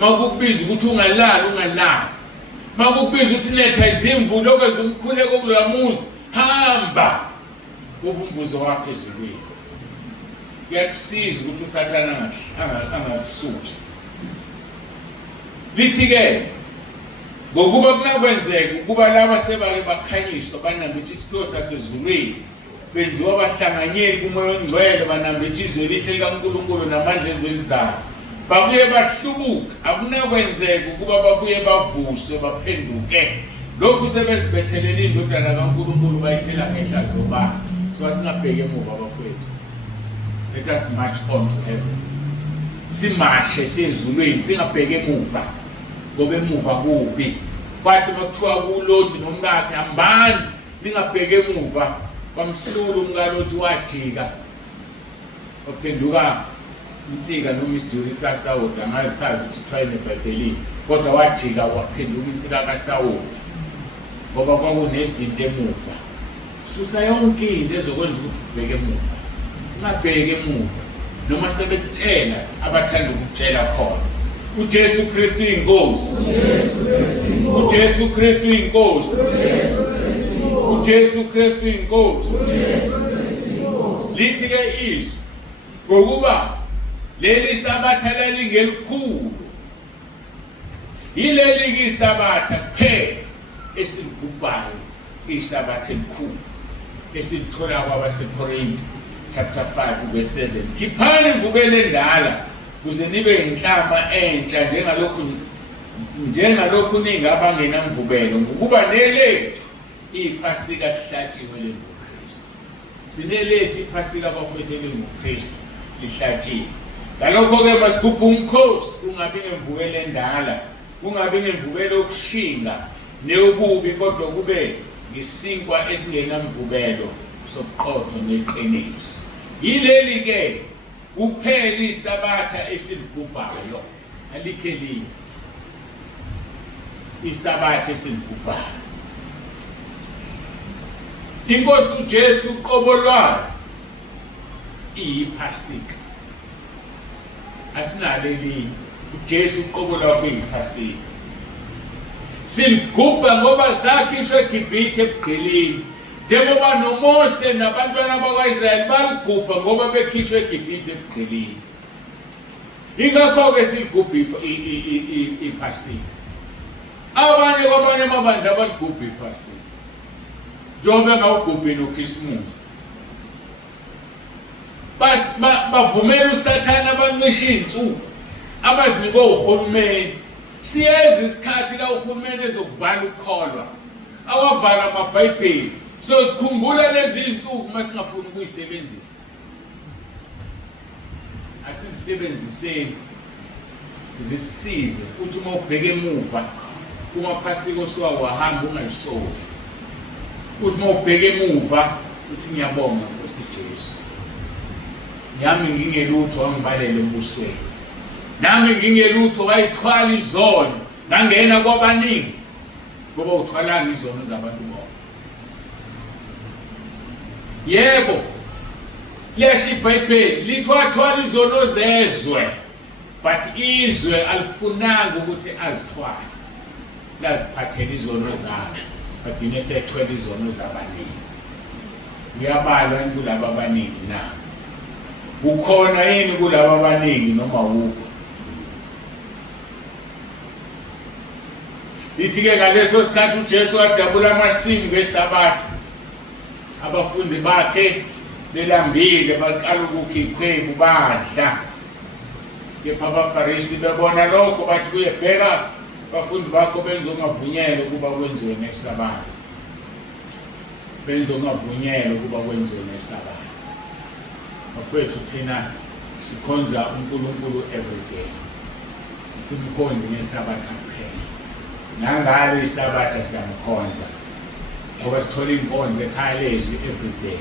makukubiza ukuthi ungalali makukubiza ukuthi netha izimvulo okwenza umkhuleko kuloyamuzi hamba ngoba umvuzo wakho ezulwini kuyakusiza ukuthi uSathane angakususi lithi-ke ngokuba kunakwenzeka ukuba laba sebake bakhanyiswa banambitha isiphiwo sasezulwini benziwa bahlanganyeli kumoya ongcwele banambitha izwi elihle likaNkulunkulu namandla ezweni zayo babuye bahlubuka akunakwenzeka ukuba babuye bavuswe baphenduke lokhu sebezibethelele indodana kaNkulunkulu bayithela ngehlazo ba so asingabheke emuva bafowethu let us march on to heaven simashe sezulwini singabheke emuva ngoba emuva kubi bathi bakuthiwa kuLothi nomkakhe hambani ningabheke emuva bamhlula umkaLothi wajika waphenduka insika noma isiduri sikaSawoti angazi sazi ukuthi kuthiwa eBhayibhelini kodwa wajika waphenduka insika kaSawoti ngoba kwakunezinto emuva susa yonke into ezokwenza ukuthi ubheke emuva ungabheke emuva noma sebekutshela abathanda ukutshela khona uJesu Kristu inkosi uJesu Kristu inkosi uJesu Kristu inkosi lithi ke izwi ngokuba leli sabatha lalingelikhulu yileli isabatha kuphela esiligubayo isabatha elikhulu esilithola kwabaseKorinte chapter 5 verse 7 khiphani imvubelo endala kuze nibe inhlama entsha njengalokhu ningabangena mvubelo ngokuba nelethu iphasika lihlatshiwe lengoKristu sinelethu iphasika bafethu lengoKristu lihlatshiwe ngalokho-ke masigubhe umkhosi kungabi ngemvubelo endala kungabi ngemvubelo yokushinga neyobubi kodwa kube ngisinkwa esingenamvubelo sobuqotho neqiniso yileli-ke kuphela isabatha esiligubayo alikho elinye isabatha esiligubayo inkosi uJesu uqobo lwayo iyiphasika asinalo elinye uJesu uqobo lwakhe iyiphasika siligubha ngoba sakhishwe eGibhithe ebugqilini njengoba noMose nabantwana bakwaIsrayeli baligubha ngoba bekhishwe eGibhithe ebugqilini ingakho-ke siligubha iphasika abanye kwabanye amabandla baligubha iphasika njengoba ngawugubhi noKhisimusi bavumela uSathane abancisha iy'nsuku abazinikwe uhulumeni siyeza isikhathi la uhulumeni ezokuvala ukukholwa awavala amaBhayibheli so sikhumbula lezi iy'nsuku uma singafuni ukuyisebenzisa asizisebenziseni zisize ukuthi uma ubheke emuva kumaphasika osuwawahamba ungayisoli ukuthi uma ubheke emuva uthi ngiyabonga Nkosi Jesu nami ngingelutho wangibalela embusweni nami ngingelutho wayithwala izono ngangena kwabaningi ngoba uthwalanga izono zabantu bonke Yebo, liyasho iBhayibheli lithi wathwala izono zezwe, but izwe alifunanga ukuthi azithwale, laziphathela izono zalo, bagcine sethwele izono zabaningi. Uyabalwa yini kulaba abaningi na? Ukhona yini kulaba abaningi noma ukho? Lithi-ke ngaleso sikhathi uJesu wadabula amasimu ngeSabatha. Abafundi bakhe belambile baqala ukukha ikhwebu badla. Kepha abaFarisi bebona lokho bathi kuye bheka abafundi bakho benza ungavunyelwa ukuba kwenziwe ngeSabatha. Benza ungavunyelwa ukuba kwenziwe ngeSabatha. Bafowethu thina sikhonza uNkulunkulu every day. Simkhonza ngeSabatha kuphela. Nangalo iSabatha siyamkhonza. Ngoba sithola inkonzo ekhaya lezwi every day.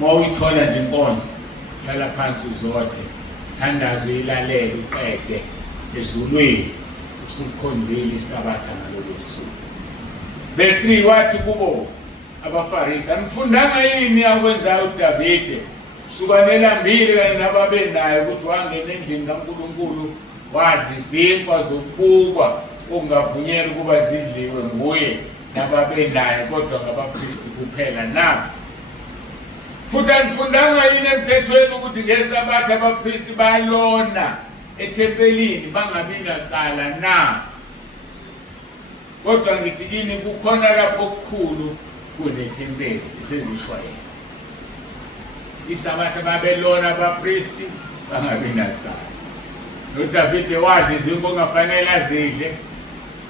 Mawuyithola nje inkonzo, hlala phansi uzothe, thandazo ilalele uqede ezulwini usukhonzile iSabatha ngalolu suku. Verse 3 wathi kubo abaFarisi, anifundanga yini akwenzayo uDavide suka nelambile kanye nababendayo ukuthi wangena endlini kaNkulunkulu wadla izinkwa zokubukwa ongavunyelwa ukuba zidliwe nguye nababendayo kodwa ngabapristi kuphela na? Futhi anifundanga yini emthethweni ukuthi ngeSabatha abapristi balona ethempelini bangabi nacala na? Kodwa ngithi kini kukhona lapho okukhulu kunethempeli isezishwa yena. iSabatha babelona abapristi bangabi nacala. NoDavide wadla izinkwa ongafanele azidle.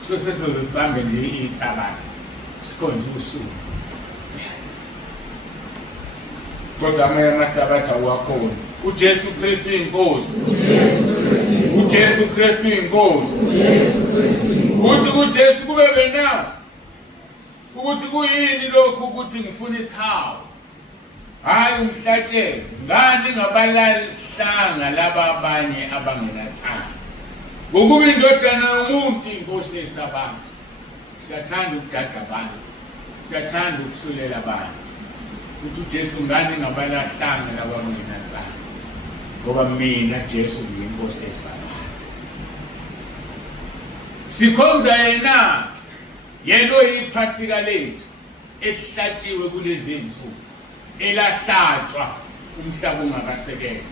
So sesoze sibambe nje iSabatha sikhonze usuku. Kodwa amanye amaSabatha uwakhonza. uJesu Kristu inkosi. uJesu Kristu inkosi. Uthi kuJesu kube benazi ukuthi kuyini lokhu ukuthi ngifuna isihawu, hayi umhlatshelo. Ngani ngabalali hlanga laba abanye abangenathanda? Ngokuba indodana yomuntu inkosi yeSabatha. Siyathanda ukujaja abantu, siyathanda ukuhlulela abantu. Uthi uJesu ngani ngabalahlanga laba abangenathanda? Ngoba mina Jesu ngiyinkosi yeSabatha. Sikhonza yena, yena oyiphasika lethu elihlatshiwe kulezi zinsuku, elahlatshwa umhlaba ungakasekelwa.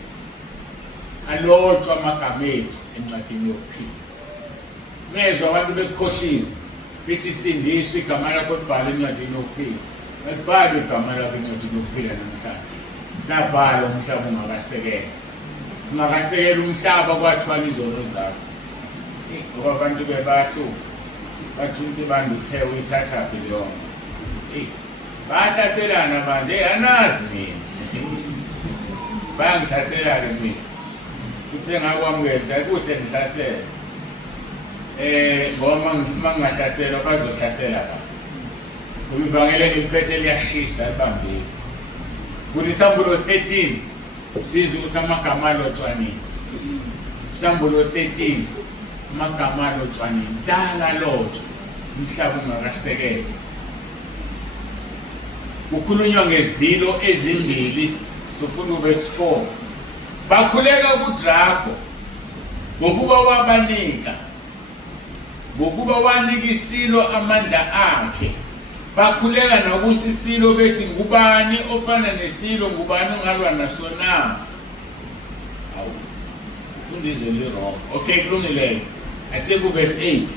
Alotshwa amagama ethu encwadini yokuphila. Ngezwe abantu bekhohlisa bethi sindiswe igama lakho libhalwe encwadini yokuphila. Balibhalwe igama lakho encwadini yokuphila namhlanje. Labhalwa umhlaba ungakasekelwa. Ungakasekela umhlaba kwathwala izono zakho. Ngoba abantu bebahluka. Bathunze bantu uthe uyithatha phi leyo. Bahlaselana abantu, anazi mina. Bangihlasela-ke mina. Kusengakwamukela kuhle ngihlasela. Ngoba mangingahlaselwa bazohlasela ba. Ivangeli liphethe liyashisa libambile. KuIsambulo 13 sizwe ukuthi amagama alotshwa nini. Isambulo 13 amagama alotshwa nini. Dala lotshwa umhlaba ungakasekelwa. Kukhulunywa ngezilo ezimbili sofuna verse 4. Bakhuleka kuDrago ngokuba wabanika, ngokuba wanika isilo amandla akhe. Bakhuleka nokusisilo bethi ngubani ofana nesilo, ngubani ongalwa naso na? Awu, ufundizwe le wrong. Okay, kulungile. Aseku verse 8.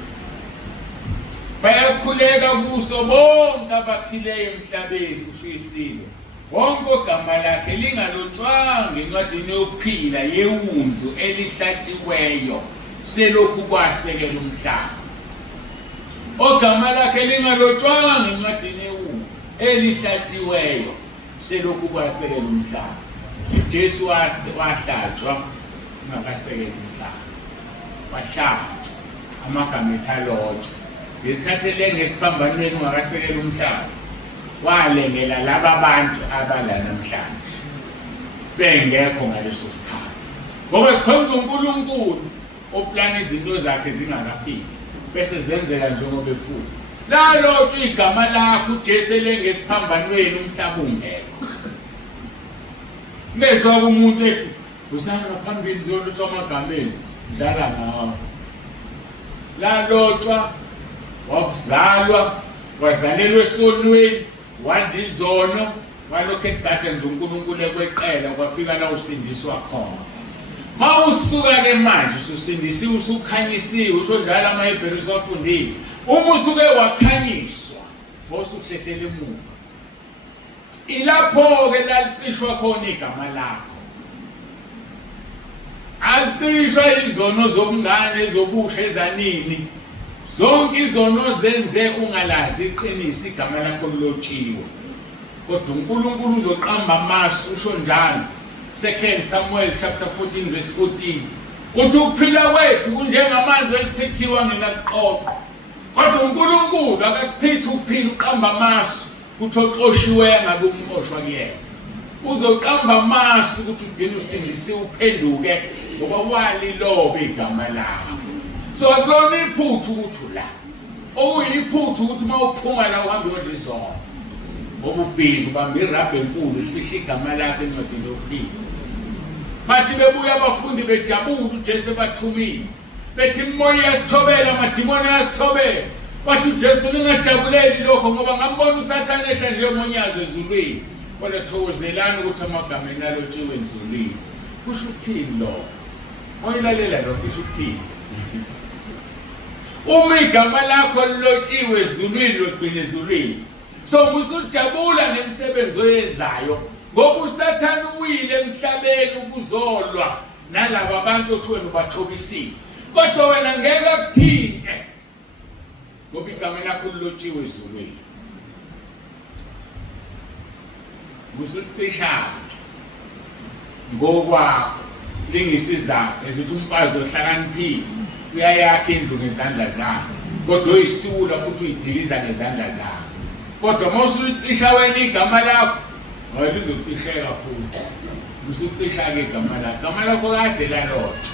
Bayakhuleka kuso bonke abaphileyo emhlabeni kusho isilo. Wonke ogama lakhe lingalotshwanga encwadini yokuphila yewundlu elihlatshiweyo selokhu kwasekela umhlaba. Ogama lakhe lingalotshwanga encwadini yewundlu elihlatshiweyo selokhu kwasekela umhlaba. uJesu wahlatshwa ngakasekela umhlaba. Wahlatshwa amagama ethalotshwa. Ngesikhathi lengesiphambanweni ungakasekela umhlaba, walengela laba bantu abala namhlanje bengekho ngaleso sikhathi. Ngoba sikhonza uNkulunkulu oplana izinto zakhe zingakafiki bese zenzeka njengoba efuna. Lalotshwa igama lakho uJesu ngesiphambanweni umhlaba ungekho. Ngezwa umuntu ethi usana phambili zolutshwa amagameni dlala ngawo. Lalotshwa wazalwa wazalelwe esonweni wadla izono walokho egada nje uNkulunkulu ekweqela kwafika la usindiswa khona. Mawusuka ke manje usindisiwe usukhanyisiwe usho njalo amaHebheru siwafundile. Uma usuke wakhanyiswa bosuhlehlele emuva. Ilapho ke latishwa khona igama lakho. Atishwa izono zobungane ezobusha ezanini. Zonke izono zenze ungalazi iqiniso igama lakho lilotshiwe. Kodwa uNkulunkulu uzoqamba amasu usho njalo. 2 Samuel chapter 14 verse 14. Uthi ukuphila kwethu kunjengamanzi elithethiwa ngenakuqoqa. Kodwa uNkulunkulu akakuthethi ukuphila uqamba amasu ukuthi oxoshiwe ngabe umxoshwa kuyena. Uzoqamba amasu ukuthi udine usindisiwe uphenduke ngoba walilobe igama lakho. So akulona iphuthu ukuthi la. Okuyiphuthu ukuthi mawuphuma la uhambe yodizona. Ngoba ubhizi ubamba irabhe enkulu ucisha igama lakho encwadini yokuphila. Bathi bebuya abafundi bejabula uJesu ebathumile. Bethi imoya yasithobela amadimoni yasithobela. Bathi uJesu lingajabuleli lokho ngoba ngambona uSathane ehla njengomonyazi ezulwini. Kodwa thokozelani ukuthi amagama enalotshiwe ezulwini. Kusho ukuthini lo? Moyilalela lo kusho ukuthini? Uma igama lakho lilotshiwe ezulwini logcina ezulwini. So musujabula nemisebenzi oyenzayo ngoba uSathane uwile emhlabeni ukuzolwa nalabo abantu othi wena ubathobisile. Kodwa wena ngeke akuthinte ngoba igama lakho lilotshiwe ezulwini. Musuthisha ngokwakho lingisizakho ezithi umfazi ohlakaniphile uyayakha indlu ngezandla zakhe kodwa uyisula futhi uyidiliza ngezandla zakhe. Kodwa mawusuthisha wena igama lakho awalizotisheka futhi. Musuthisha ke igama lakho. Igama lakho kade lalotha.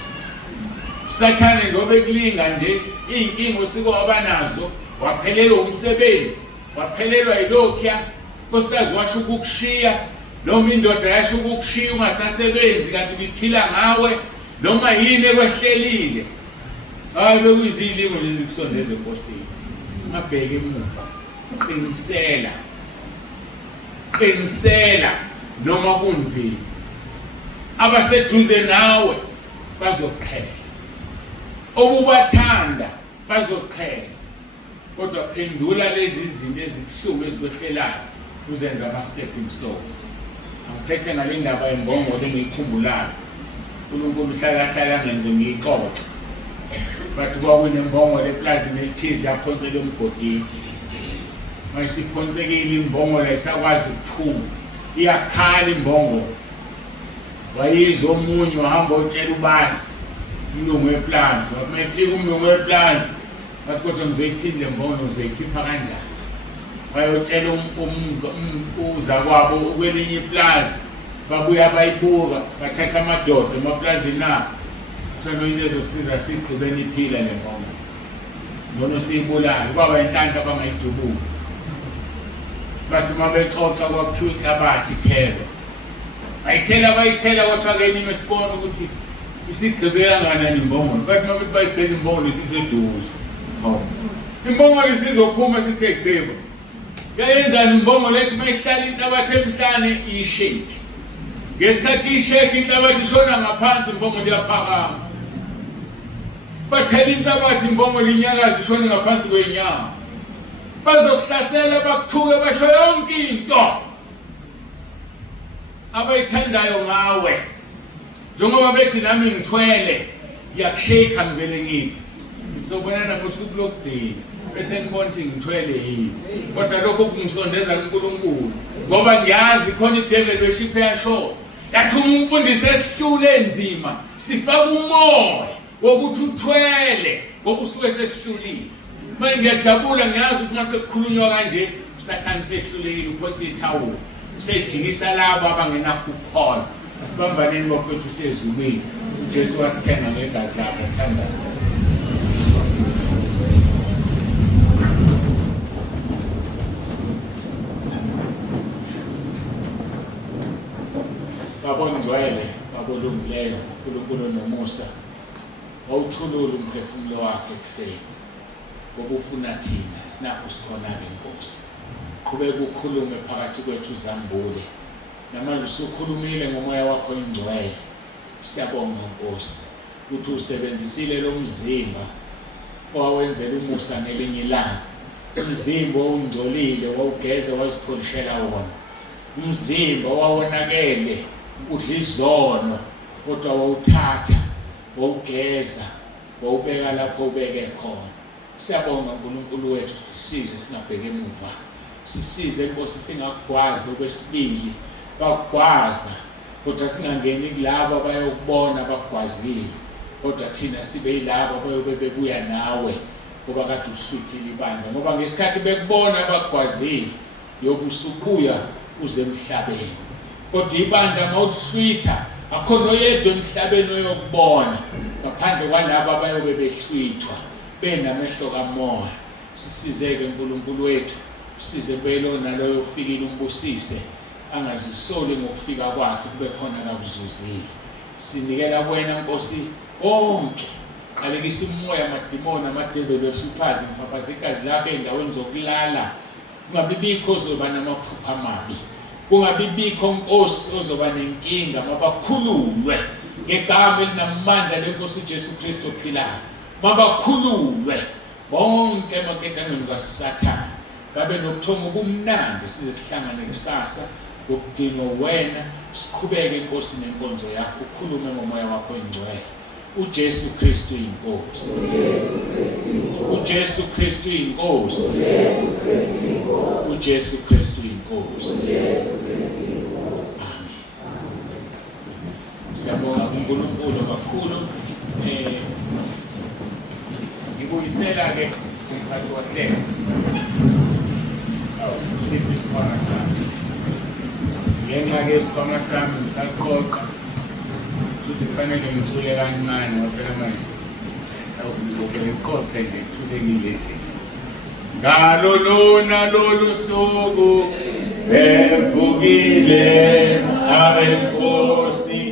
Sathane njobe kulinga nje inkingo usiko wabanazo waphelelwa umsebenzi waphelelwa ilokya nkosikazi washo ukukushiya noma indoda yasho ukukushiya ungasasebenzi kanti biphila ngawe noma yini ekwehlelile. Hayi bekuyizilingo nje zikusondeze enkosini. Ungabheke emuva. Qinisela noma kunzima. Abaseduze nawe bazoqhela. Obubathanda bazoqhela. Kodwa phendula lezi zinto ezibuhlungu ezikwehlelayo uzenza ama-stepping stones. Angiphethe ngale ndaba yembongo lengiyikhumbulayo. uNkulunkulu hlala ngenze ngiyixoxe. Bathi kwakunembongo leplazini elithize yaphonsela emgodini. Mayisiphonsekile imbongo la isakwazi ukuphuma. Iyakhala imbongo. Wayizwa omunye wahamba utshela ubasi umlungu weplaza. Wamefika umlungu weplaza. Bathi kodwa ngizoyithini le mbongo uzoyikhipha kanjani? Bayotshela uzakwabo ukwelinye iplaza. Babuya bayibuka bathatha amadoda emaplazini na. Kuthona into ezosiza sigqibeni iphila le mbongo. Ngono siyibulala kwaba inhlanhla abangayidubuka. Bathi mabexoxa kwakhiwa inhlabathi ithelo. Bayithela kodwa ke nime sibona ukuthi isigqibe kanganani imbongo. Bathi mabethi bayibheka imbongo isiseduze. Hawu. Imbongo isizophuma sisegqiba. Yayenzani imbongo lethi mayihlala inhlabathi emhlane ishake. Ngesikhathi ishake inhlabathi ishona ngaphansi imbongo liyaphakama. Bathela inhlabathi imbongo linyakaza ishona ngaphansi kwenyama. Bazokuhlasela bakuthuke basho yonke into abayithandayo ngawe. Njengoba bethi nami ngithwele ngiyakushake ngivele ngithi sizobonana ngosuku lokugcina bese ngibona ukuthi ngithwele yini. Kodwa lokho kungisondeza kuNkulunkulu ngoba ngiyazi khona iDavid worship yasho yathuma umfundisi esihlule enzima sifaka umoya wokuthi uthwele ngoba usuke sesihlulile. Manje ngiyajabula ngiyazi ukuthi mase kukhulunywa kanje uSathane sehlulekile uphothe ithawula usejikisa labo abangenakho ukukholwa. Asibambaneni bafethu sezulwini uJesu wasithenga ngegazi lakhe sithandaza. babongcwele babolungileyo uNkulunkulu nomusa wawuthulula umphefumulo wakhe ekufeni ngoba ufuna thina sinapho sikhona-ke Nkosi qhubeka ukhulume phakathi kwethu uzambule namanje usukhulumile ngomoya wakho oyingcwele siyabonga Nkosi ukuthi usebenzisile lo mzimba owawenzela umusa ngelinye ilanga umzimba owungcolile wawugeza wazipholishela wona umzimba wawonakele udla izono kodwa wawuthatha wawugeza wawubeka lapho ubeke khona siyabonga uNkulunkulu wethu sisize singabheke emuva sisize Nkosi singakwazi okwesibili bakwaza kodwa singangeni kulabo abayokubona bakugwazile kodwa thina sibe yilabo abayobe bebuya nawe ngoba kade uhlithile ibandla ngoba ngesikhathi bekubona bakugwazile yokusubuya uze emhlabeni kodwa ibandla mawuhlwitha akhona oyedwa emhlabeni oyokubona ngaphandle kwalabo abayobe behlwithwa benamehlo kamoya sisizeke uNkulunkulu wethu size belo naloyo ufikile umbusise angazisoli ngokufika kwakhe kube khona kakuzuzile sinikela wena Nkosi onke alekisa imoya amadimoni amadeveli ehluphazi mfafaza igazi lakho endaweni zokulala kungabibikho ozoba namaphupha amabi kungabibikho Nkosi ozoba nenkinga mabakhululwe ngegama elinamandla lenkosi uJesu Kristu ophilayo mabakhululwe bonke emaketangweni kaSathane babe nokuthonga ubumnandi size sihlangane kusasa ukudinwa wena siqhubeke Nkosi nenkonzo yakho ukhulume ngomoya wakho oyingcwele uJesu Kristu inkosi uJesu Kristu inkosi uJesu Kristu inkosi amen siyabonga uNkulunkulu kakhulu ngibuyisela ke umphathi wahlelo siphi isikhwama sami ngenxa ke isikhwama sami ngisaqoqa futhi kufanele ngithule kancane ngoba manje awubizoqoqe nje thule ngilethe ngalo lona lolu suku evukile abenkosi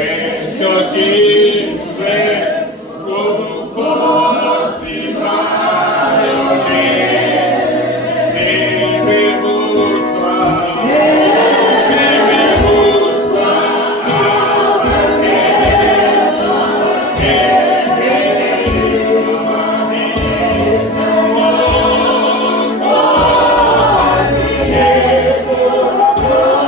ehlotshiswe kubukosi bayo Oh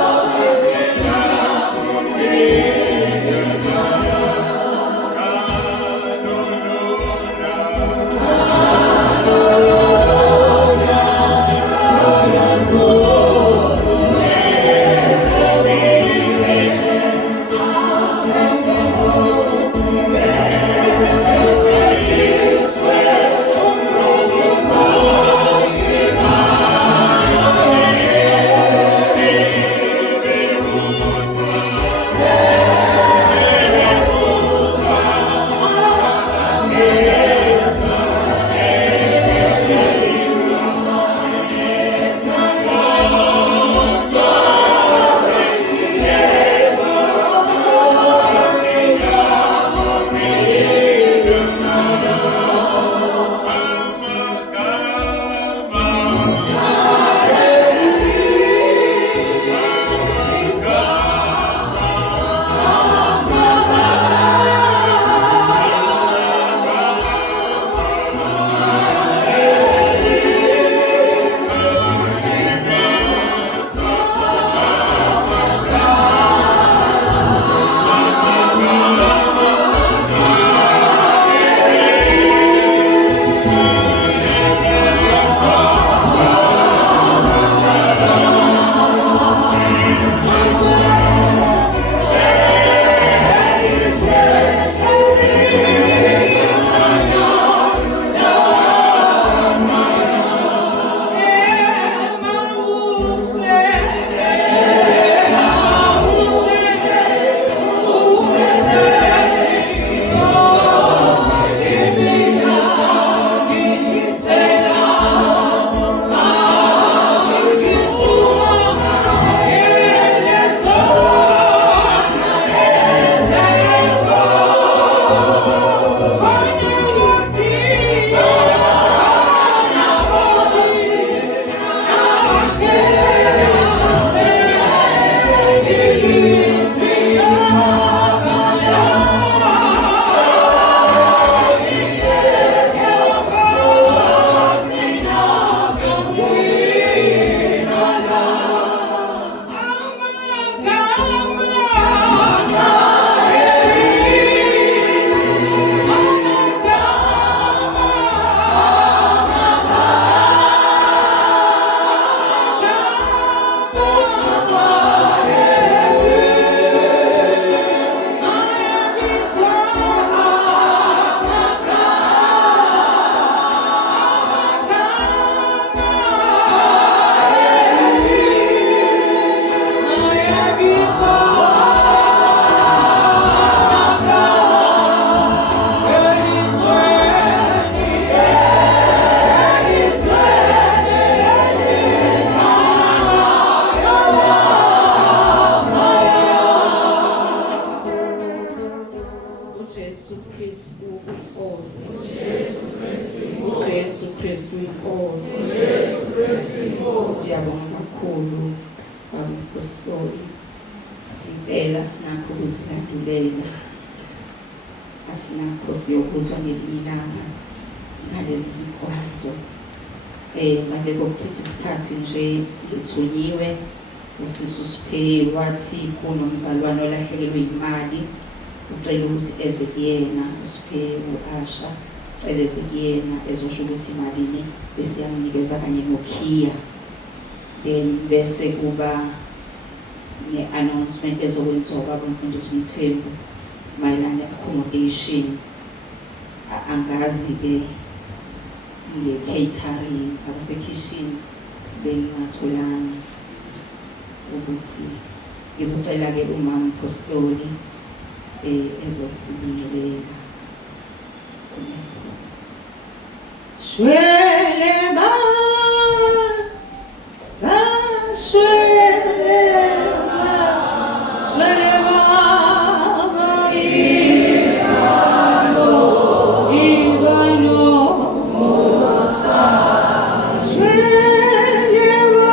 Siyabonga kakhulu Apostoli. Impela sinakho ukuzilandulela. Asinakho siyokuzwa ngelinye ilanga ngalezi zinkonzo. Manje kokuchitha isikhathi nje ngithunyiwe uSisi uSiphe wathi kunomzalwane olahlekelwe imali ucela ukuthi eze kuyena uSiphe uAsha cela eze kuyena ezosho ukuthi imalini bese yamnikeza kanye noKhiya. Then bese kuba ne-announcement ezokwenziwa kwabamfundisi uMthembu mayelana ne-accommodation. Angazi-ke nge-catering abasekitchen bengingatholanga ukuthi ngizocela-ke umama Apostoli ezosibilela. Shwele ba shwele ba shwele ba ibano mosa shwele ba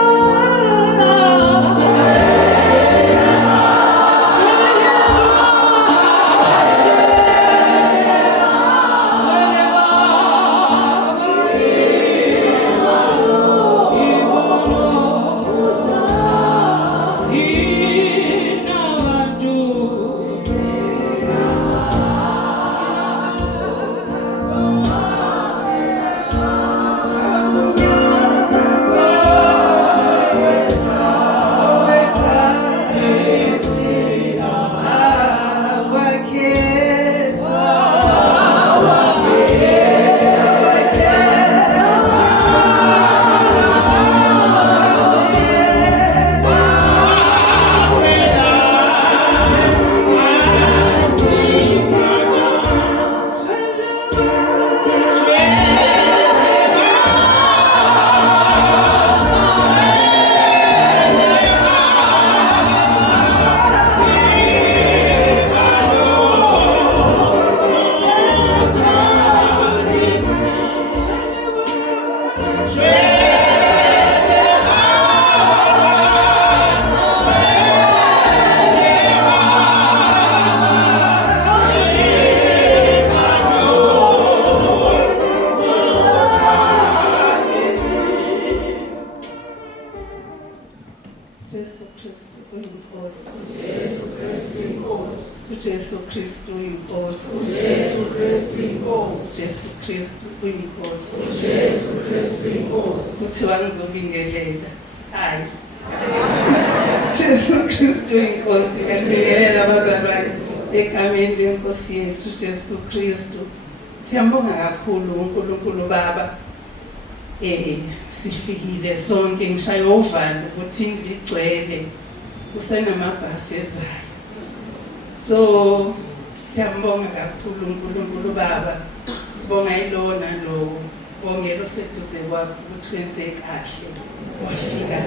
Jesu Kristu inkosi. Jesu Kristu inkosi. Jesu Kristu inkosi. Jesu Kristu inkosi. Kuthiwa ngizobingelela. Hayi. Jesu Kristu inkosi ngibingelela abazalwane egameni lenkosi yethu Jesu Kristu. Siyambonga kakhulu uNkulunkulu Baba. Sifikile sonke ngishaya uvalo ukuthi ngigcwele kusenamabhasi ezayo. So siyambonga kakhulu uNkulunkulu Baba. Sibonga ilona lo ongelo seduze kwakho ukuthi wenze kahle wafika.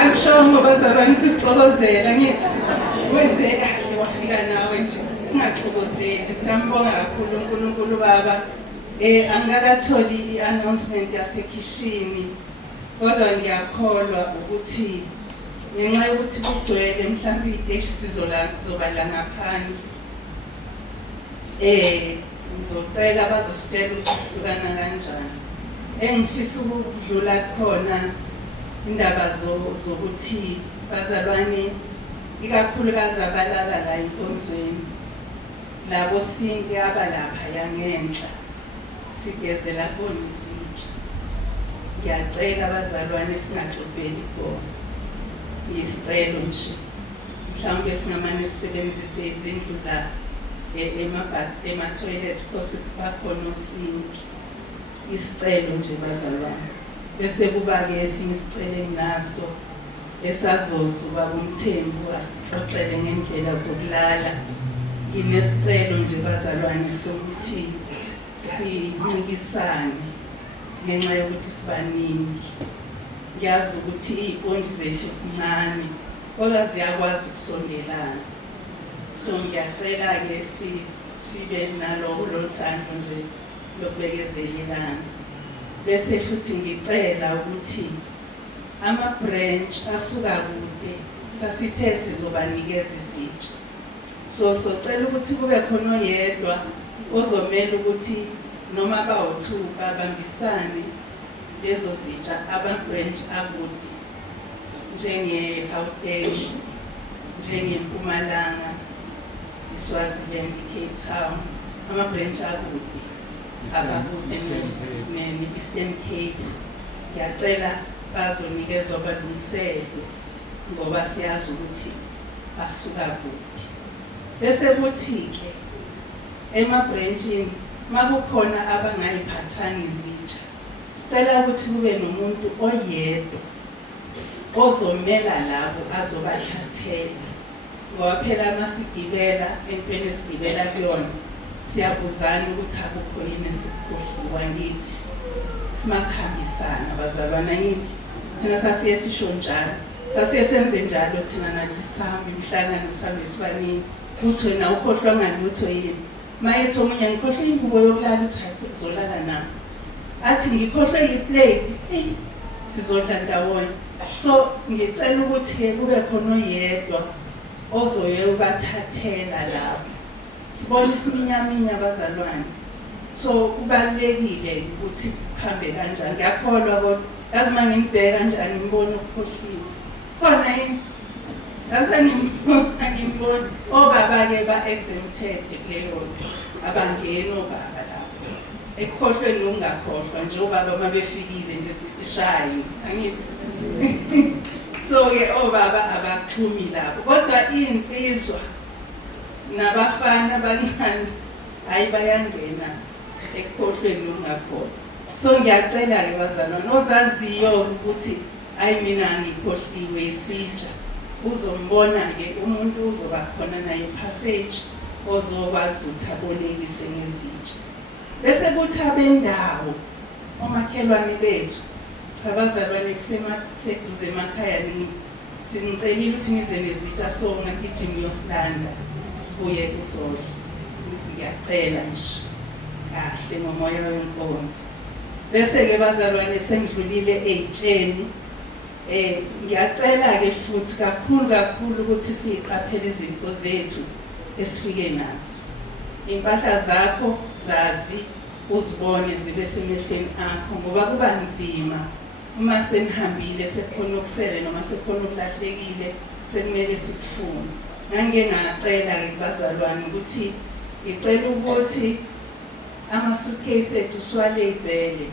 Angisho ngoba bazalwane sixokozela ngithi wenze kahle wafika nawe nje singaxokozeli. Siyambonga kakhulu uNkulunkulu Baba Angakatholi i-announcement yasekhishini, kodwa ngiyakholwa ukuthi ngenxa yokuthi kugcwele mhlawumbe iteshi sizoba la ngaphandle. Ngizocela bazositshela ukuthi sihlukana kanjani. Engifisa ukudlula khona indaba zokuthi bazalwane ikakhulukazi abalala la enkonzweni labo sinke abalapha yangenhla sigezela khona izitsha. Ngiyacela abazalwane singaxubheli khona. Isicelo nje mhlawumbe singamane sisebenzise izindlu la ema-toilet because bakhona osinki. Isicelo nje bazalwane. Bese kuba-ke esinye isicelo enginaso esazoza ubaba uMthembu asixoxele ngendlela zokulala. Nginesicelo nje bazalwane sokuthi sincikisane ngenxa yokuthi sibaningi. Ngiyazi ukuthi iy'ponji zethu zincane kodwa ziyakwazi ukusondelana. So ngiyacela-ke sibe nalo thando nje lokubekezelelana. Bese futhi ngicela ukuthi ama-branch asuka kude sasithe sizobanikeza izitsha. So socela ukuthi kube khona oyedwa ozomela ukuthi noma bawu-2 babambisane lezo zitsha ama-branch akude njenge-Gauteng, njenge-Mpumalanga, iSwaziland, Cape Town, ama-branch akude abakude ne-Eastern Cape. Ngiyacela bazonikezwa balungiselwe ngoba siyazi ukuthi basuka kude. Bese kuthi-ke ema-branchini makukhona abangayiphathanga izitsha, sicela ukuthi kube nomuntu oyedwa ozomela labo azobathathela. Ngoba phela masigibela entweni esigibela kuyona siyabuzana ukuthi akukho yini esikhohliwe ngithi. Simasihambisana bazalwana ngithi. Thina sasiye sisho njalo. Sasiye senze njalo thina nathi sihambe imhlangano sihambe sibaningi. Uthi wena ukhohlwa ngalutho yini? Mayethi omunye ngikhohlwe ingubo yokulala uthi hayi uzolala nami. Athi ngikhohlwe iplate, sizodla ndawonye. So ngicela ukuthi kube khona oyedwa ozoye ubathathela lapho. Sibona isiminyaminya bazalwane. So kubalekile ukuthi kuhambe kanjani. Ngiyakholwa kodwa yazi mangibheka kanjani ngibona ukukhohliwe. Khona yini? Ngibona obaba-ke ba-exempted kuleyo nto. Abangeni obaba lapho. Ekukhohlweni ungakhohlwa nje obaba mabefikile nje sithi shayi. Angithi. So-ke obaba abaxhumi lapho. Kodwa iy'nsizwa nabafana abancane hayi bayangena ekukhohlweni ungakhohlwa. So ngiyacela-ke bazalwane ozaziyo ukuthi hayi mina ngikhohliwe isitsha. Uzombona-ke umuntu uzoba khona naye passage ozokwazi ukuthi abolekise ngezitsha. Bese kuthi abendawo omakhelwane bethu cha bazalwane kuseduze emakhaya singicelile ukuthi nize nezitsha so ngagijima uyosilanda kuye kuzodla. Ngiyacela nje kahle ngomoya wenkonzo. Bese-ke bazalwane sengidlulile ey'tsheni. Ngiyacela-ke futhi kakhulu ukuthi siyiqaphele izinto zethu esifike nazo. Impahla zakho zazi uzibone zibe semehlweni akho ngoba kuba nzima uma senihambile sekukhona okusele noma sekukhona okulahlekile sekumele sikufune. Ngangengacela-ke bazalwane ukuthi ngicela ukuthi ama-suitcase ethu siwaleyibhele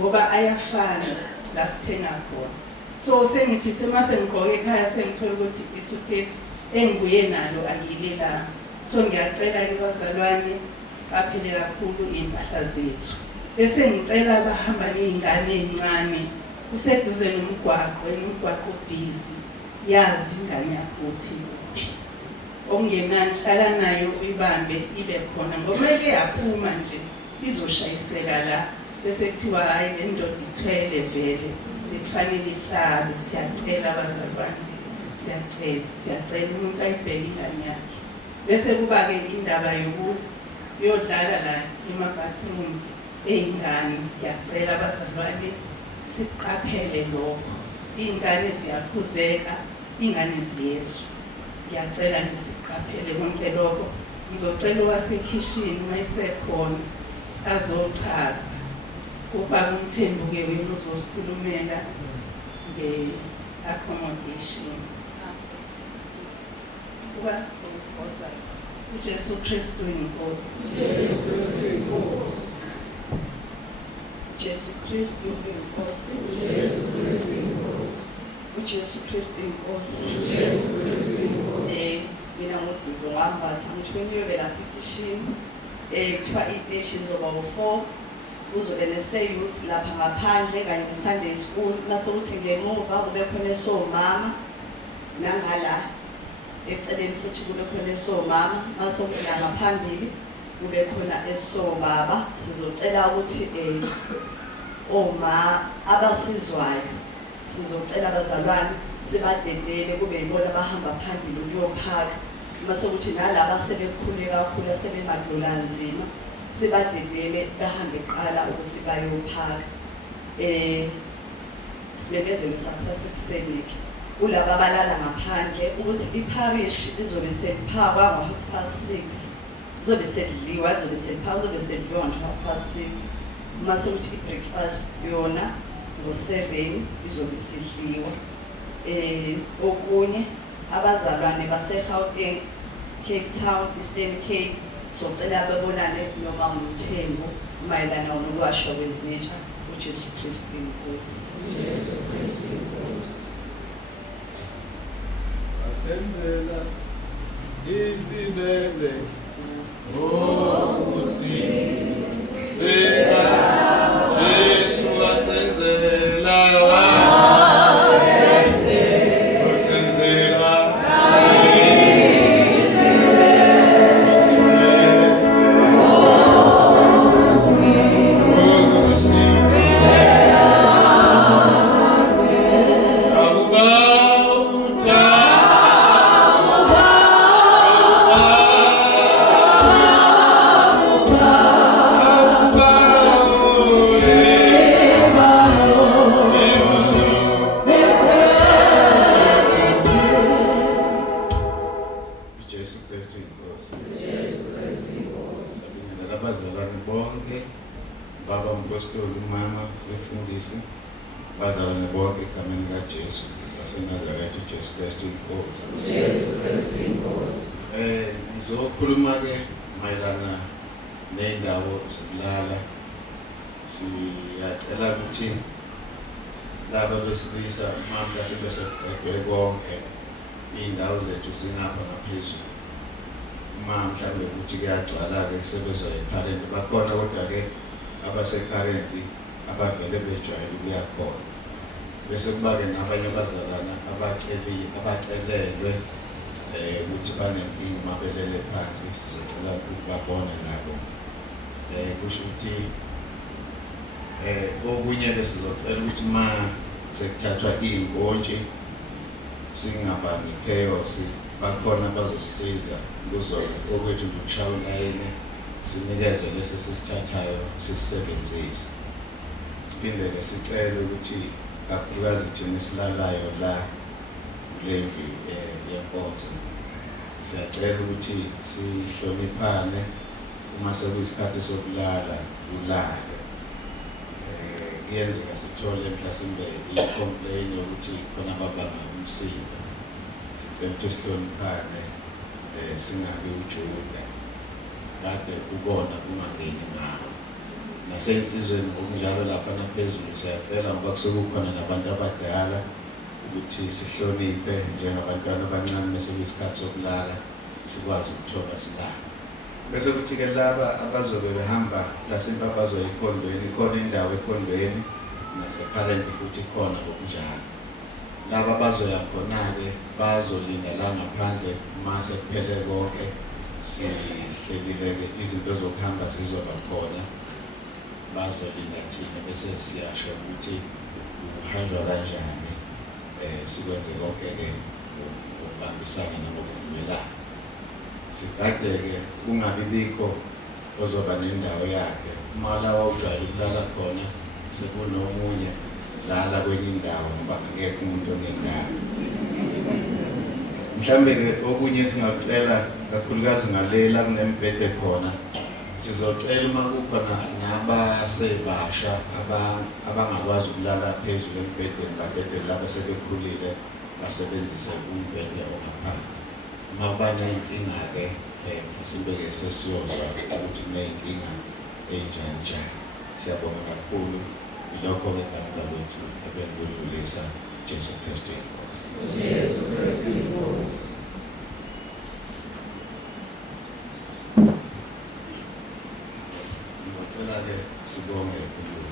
ngoba ayafana la sithenga khona. So sengithi sengigqoke ekhaya sengithola ukuthi i-suitcase engibuye nalo akile la. So ngiyacela-ke bazalwane siqaphele kakhulu iy'mpahla zethu. Bese ngicela abahamba ney'ngane ey'ncane useduze nomgwaqo obhizi yazi ingane yakho ukuthi kuphi. Okungenani hlala nayo uyibambe ibe khona ngoba eke yaphuma nje izoshayiseka la. Bese kuthiwa hayi le ndoda ithwele vele bekufanele ihlabe. Siyacela bazalwane, siyacela umuntu ayibheke ingane yakhe. Bese kuba-ke indaba uyodlala la ema-bathrooms ey'ngane. Ngiyacela abazalwane siqaphele lokho. Iy'ngane ziyaphuzeka, iy'ngane ziyezwa. Ngiyacela nje siqaphele konke lokho. Ngizocela owasekhishini uma esekhona azochaza. Ubaba uMthembu-ke wena uzosikhulumela nge-accommodation. uJesu Kristu inkosi. Jesu Kristu inkosi. uJesu Kristu inkosi. Mina nguDudu Ngambatha ngithwenyiwe lapha ekhishini. Kuthiwa iteshi zoba u-4 uzobe nese-youth lapha ngaphandle kanye ne-Sunday school. Mase uthi ngemuva kube khona esomama nangala eceleni futhi kube khona esomama. Mase uthi ngaphambili kube khona esobaba. Sizocela ukuthi oma abasizwayo sizocela abazalwane sibadedele kube yibona abahamba phambili ukuyophaka. Mase ukuthi nalabo sebekhule kakhulu sebemadlula nzima sibadedele bahambe qala ukuthi bayophaka. Sibebezele sakusasekuseni kulabo abalala ngaphandle ukuthi iparish izobe seliphakwa ngo6:30. Izobe sedliwa, izobe seliphakwa, izobe sedliwa ngo6:30. Mase ukuthi i-breakfast yona ngo7 izobe sidliwa. Okunye abazalwane base-Gauteng, Cape Town, Eastern Cape socela babonane noma uMthembu mayelana nokwashwa kwezitsha. uJesu Kristu inkosi. Asenzela izindebe Jesu asenzela abazalwane bonke, baba umpostoli, umama efundisi, bazalwane bonke egameni likaJesu waseNazaretha uJesu Kristu inkosi. Ngizokhuluma-ke mayelana ney'ndawo zokulala. Siyacela ukuthi laba besilisa manje sebesebheke konke iy'ndawo zethu zingapha ngaphezulu. Mhlawumbe ukuthi kuyagcwala-ke sebezwa epharenti bakhona, kodwa-ke abasepharenti abavele bejwayele ukuya khona. Bese kuba-ke nabanye abazalwana abacelelwe ukuthi banenkinga mabelele phansi, sizocela ukubabona nabo. Kusho ukuthi okunye-ke sizocela ukuthi ma sekuthathwa iy'mpontshi singabangi chaos, bakhona bazosisiza kuzona okwethu nje ukushaya ulayini sinikezwe lesi sisithathayo sisebenzise. Siphinde-ke sicele ukuthi kakhulukazi thina esilalayo la kulevi yenkonzo, siyacela ukuthi sihloniphane. Uma sekuyisikhathi sokulala ulale. Kuyenzeka sithole mhlasimbe i-complain yokuthi khona ababanga umsindo. Sicela ukuthi sihloniphane, singabi ujuda kade kubona kungangeni ngawo. Nasensizweni ngokunjalo lapha naphezulu siyacela ngoba kusuke kukhona nabantu abadala ukuthi sihloniphe njengabantwana abancane. Bese kuyisikhathi sokulala sikwazi ukuthoba silala. Bese kuthi-ke laba abazobe behamba mhlasimbe abazoya ekhondweni, ikhona indawo ekhondweni nasepharenti futhi khona ngokunjalo. Laba bazoya khona-ke bazolinda la ngaphandle. Uma sekuphele konke sihlelile-ke izinto zokuhamba zizoba khona, bazolinda thina bese siyasho ukuthi kuhanjwa kanjani. Sikwenze konke-ke ukubambisana nangokuvumelana. Sigade-ke kungabi bikho ozoba nendawo yakhe. Uma la wawujwayele ukulala khona sekunomunye lala kwenye indawo ngoba angekho umuntu onendawo. Mhlambe-ke okunye singacela kakhulukazi ngalela kunembhede khona, sizocela uma kukhona nabasebasha abangakwazi ukulala phezulu embhedeni babhedeni laba sebekhulile basebenzise umbhede ongaphansi. Uma kuba ney'nkinga-ke mhlawumbe-ke sesiyozwa ukuthi kuney'nkinga ey'njani njani. Siyabonga kakhulu, ilokho-ke ngakuzalwethu ebengikudlulisa Jesu Kristu inkosi. Jesu Kristu inkosi. Ngizocela-ke sibonge uNkulunkulu.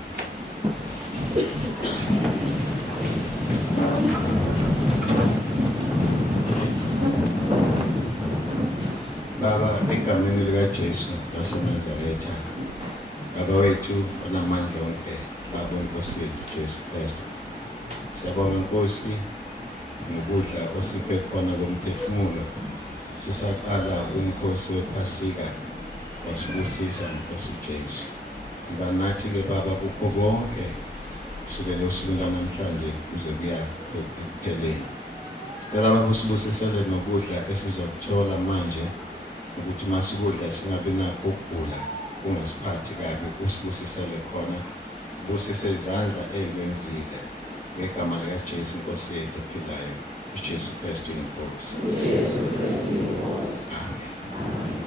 Baba, egameni likaJesu laseNazaretha, Baba wethu onamandla onke, Baba weNkosi yethu Jesu Kristu, siyabonga Nkosi ngokudla osiphe khona komphefumulo. Sisaqala umkhosi wePhasika wasibusisa Nkosi uJesu. Ngoba nathi-ke Baba kukho konke kusukela osukwini namhlanje kuze kuya ekupheleni. Sicela Baba usibusisele nokudla esizokuthola manje, ukuthi masikudla singabi nakho ukugula, ungasiphathi kabi, usibusisele khona, busise izandla ey'lenzile. Ngegama likaJesu Nkosi yethu ephilayo, uJesu Kristu inkosi. Amen.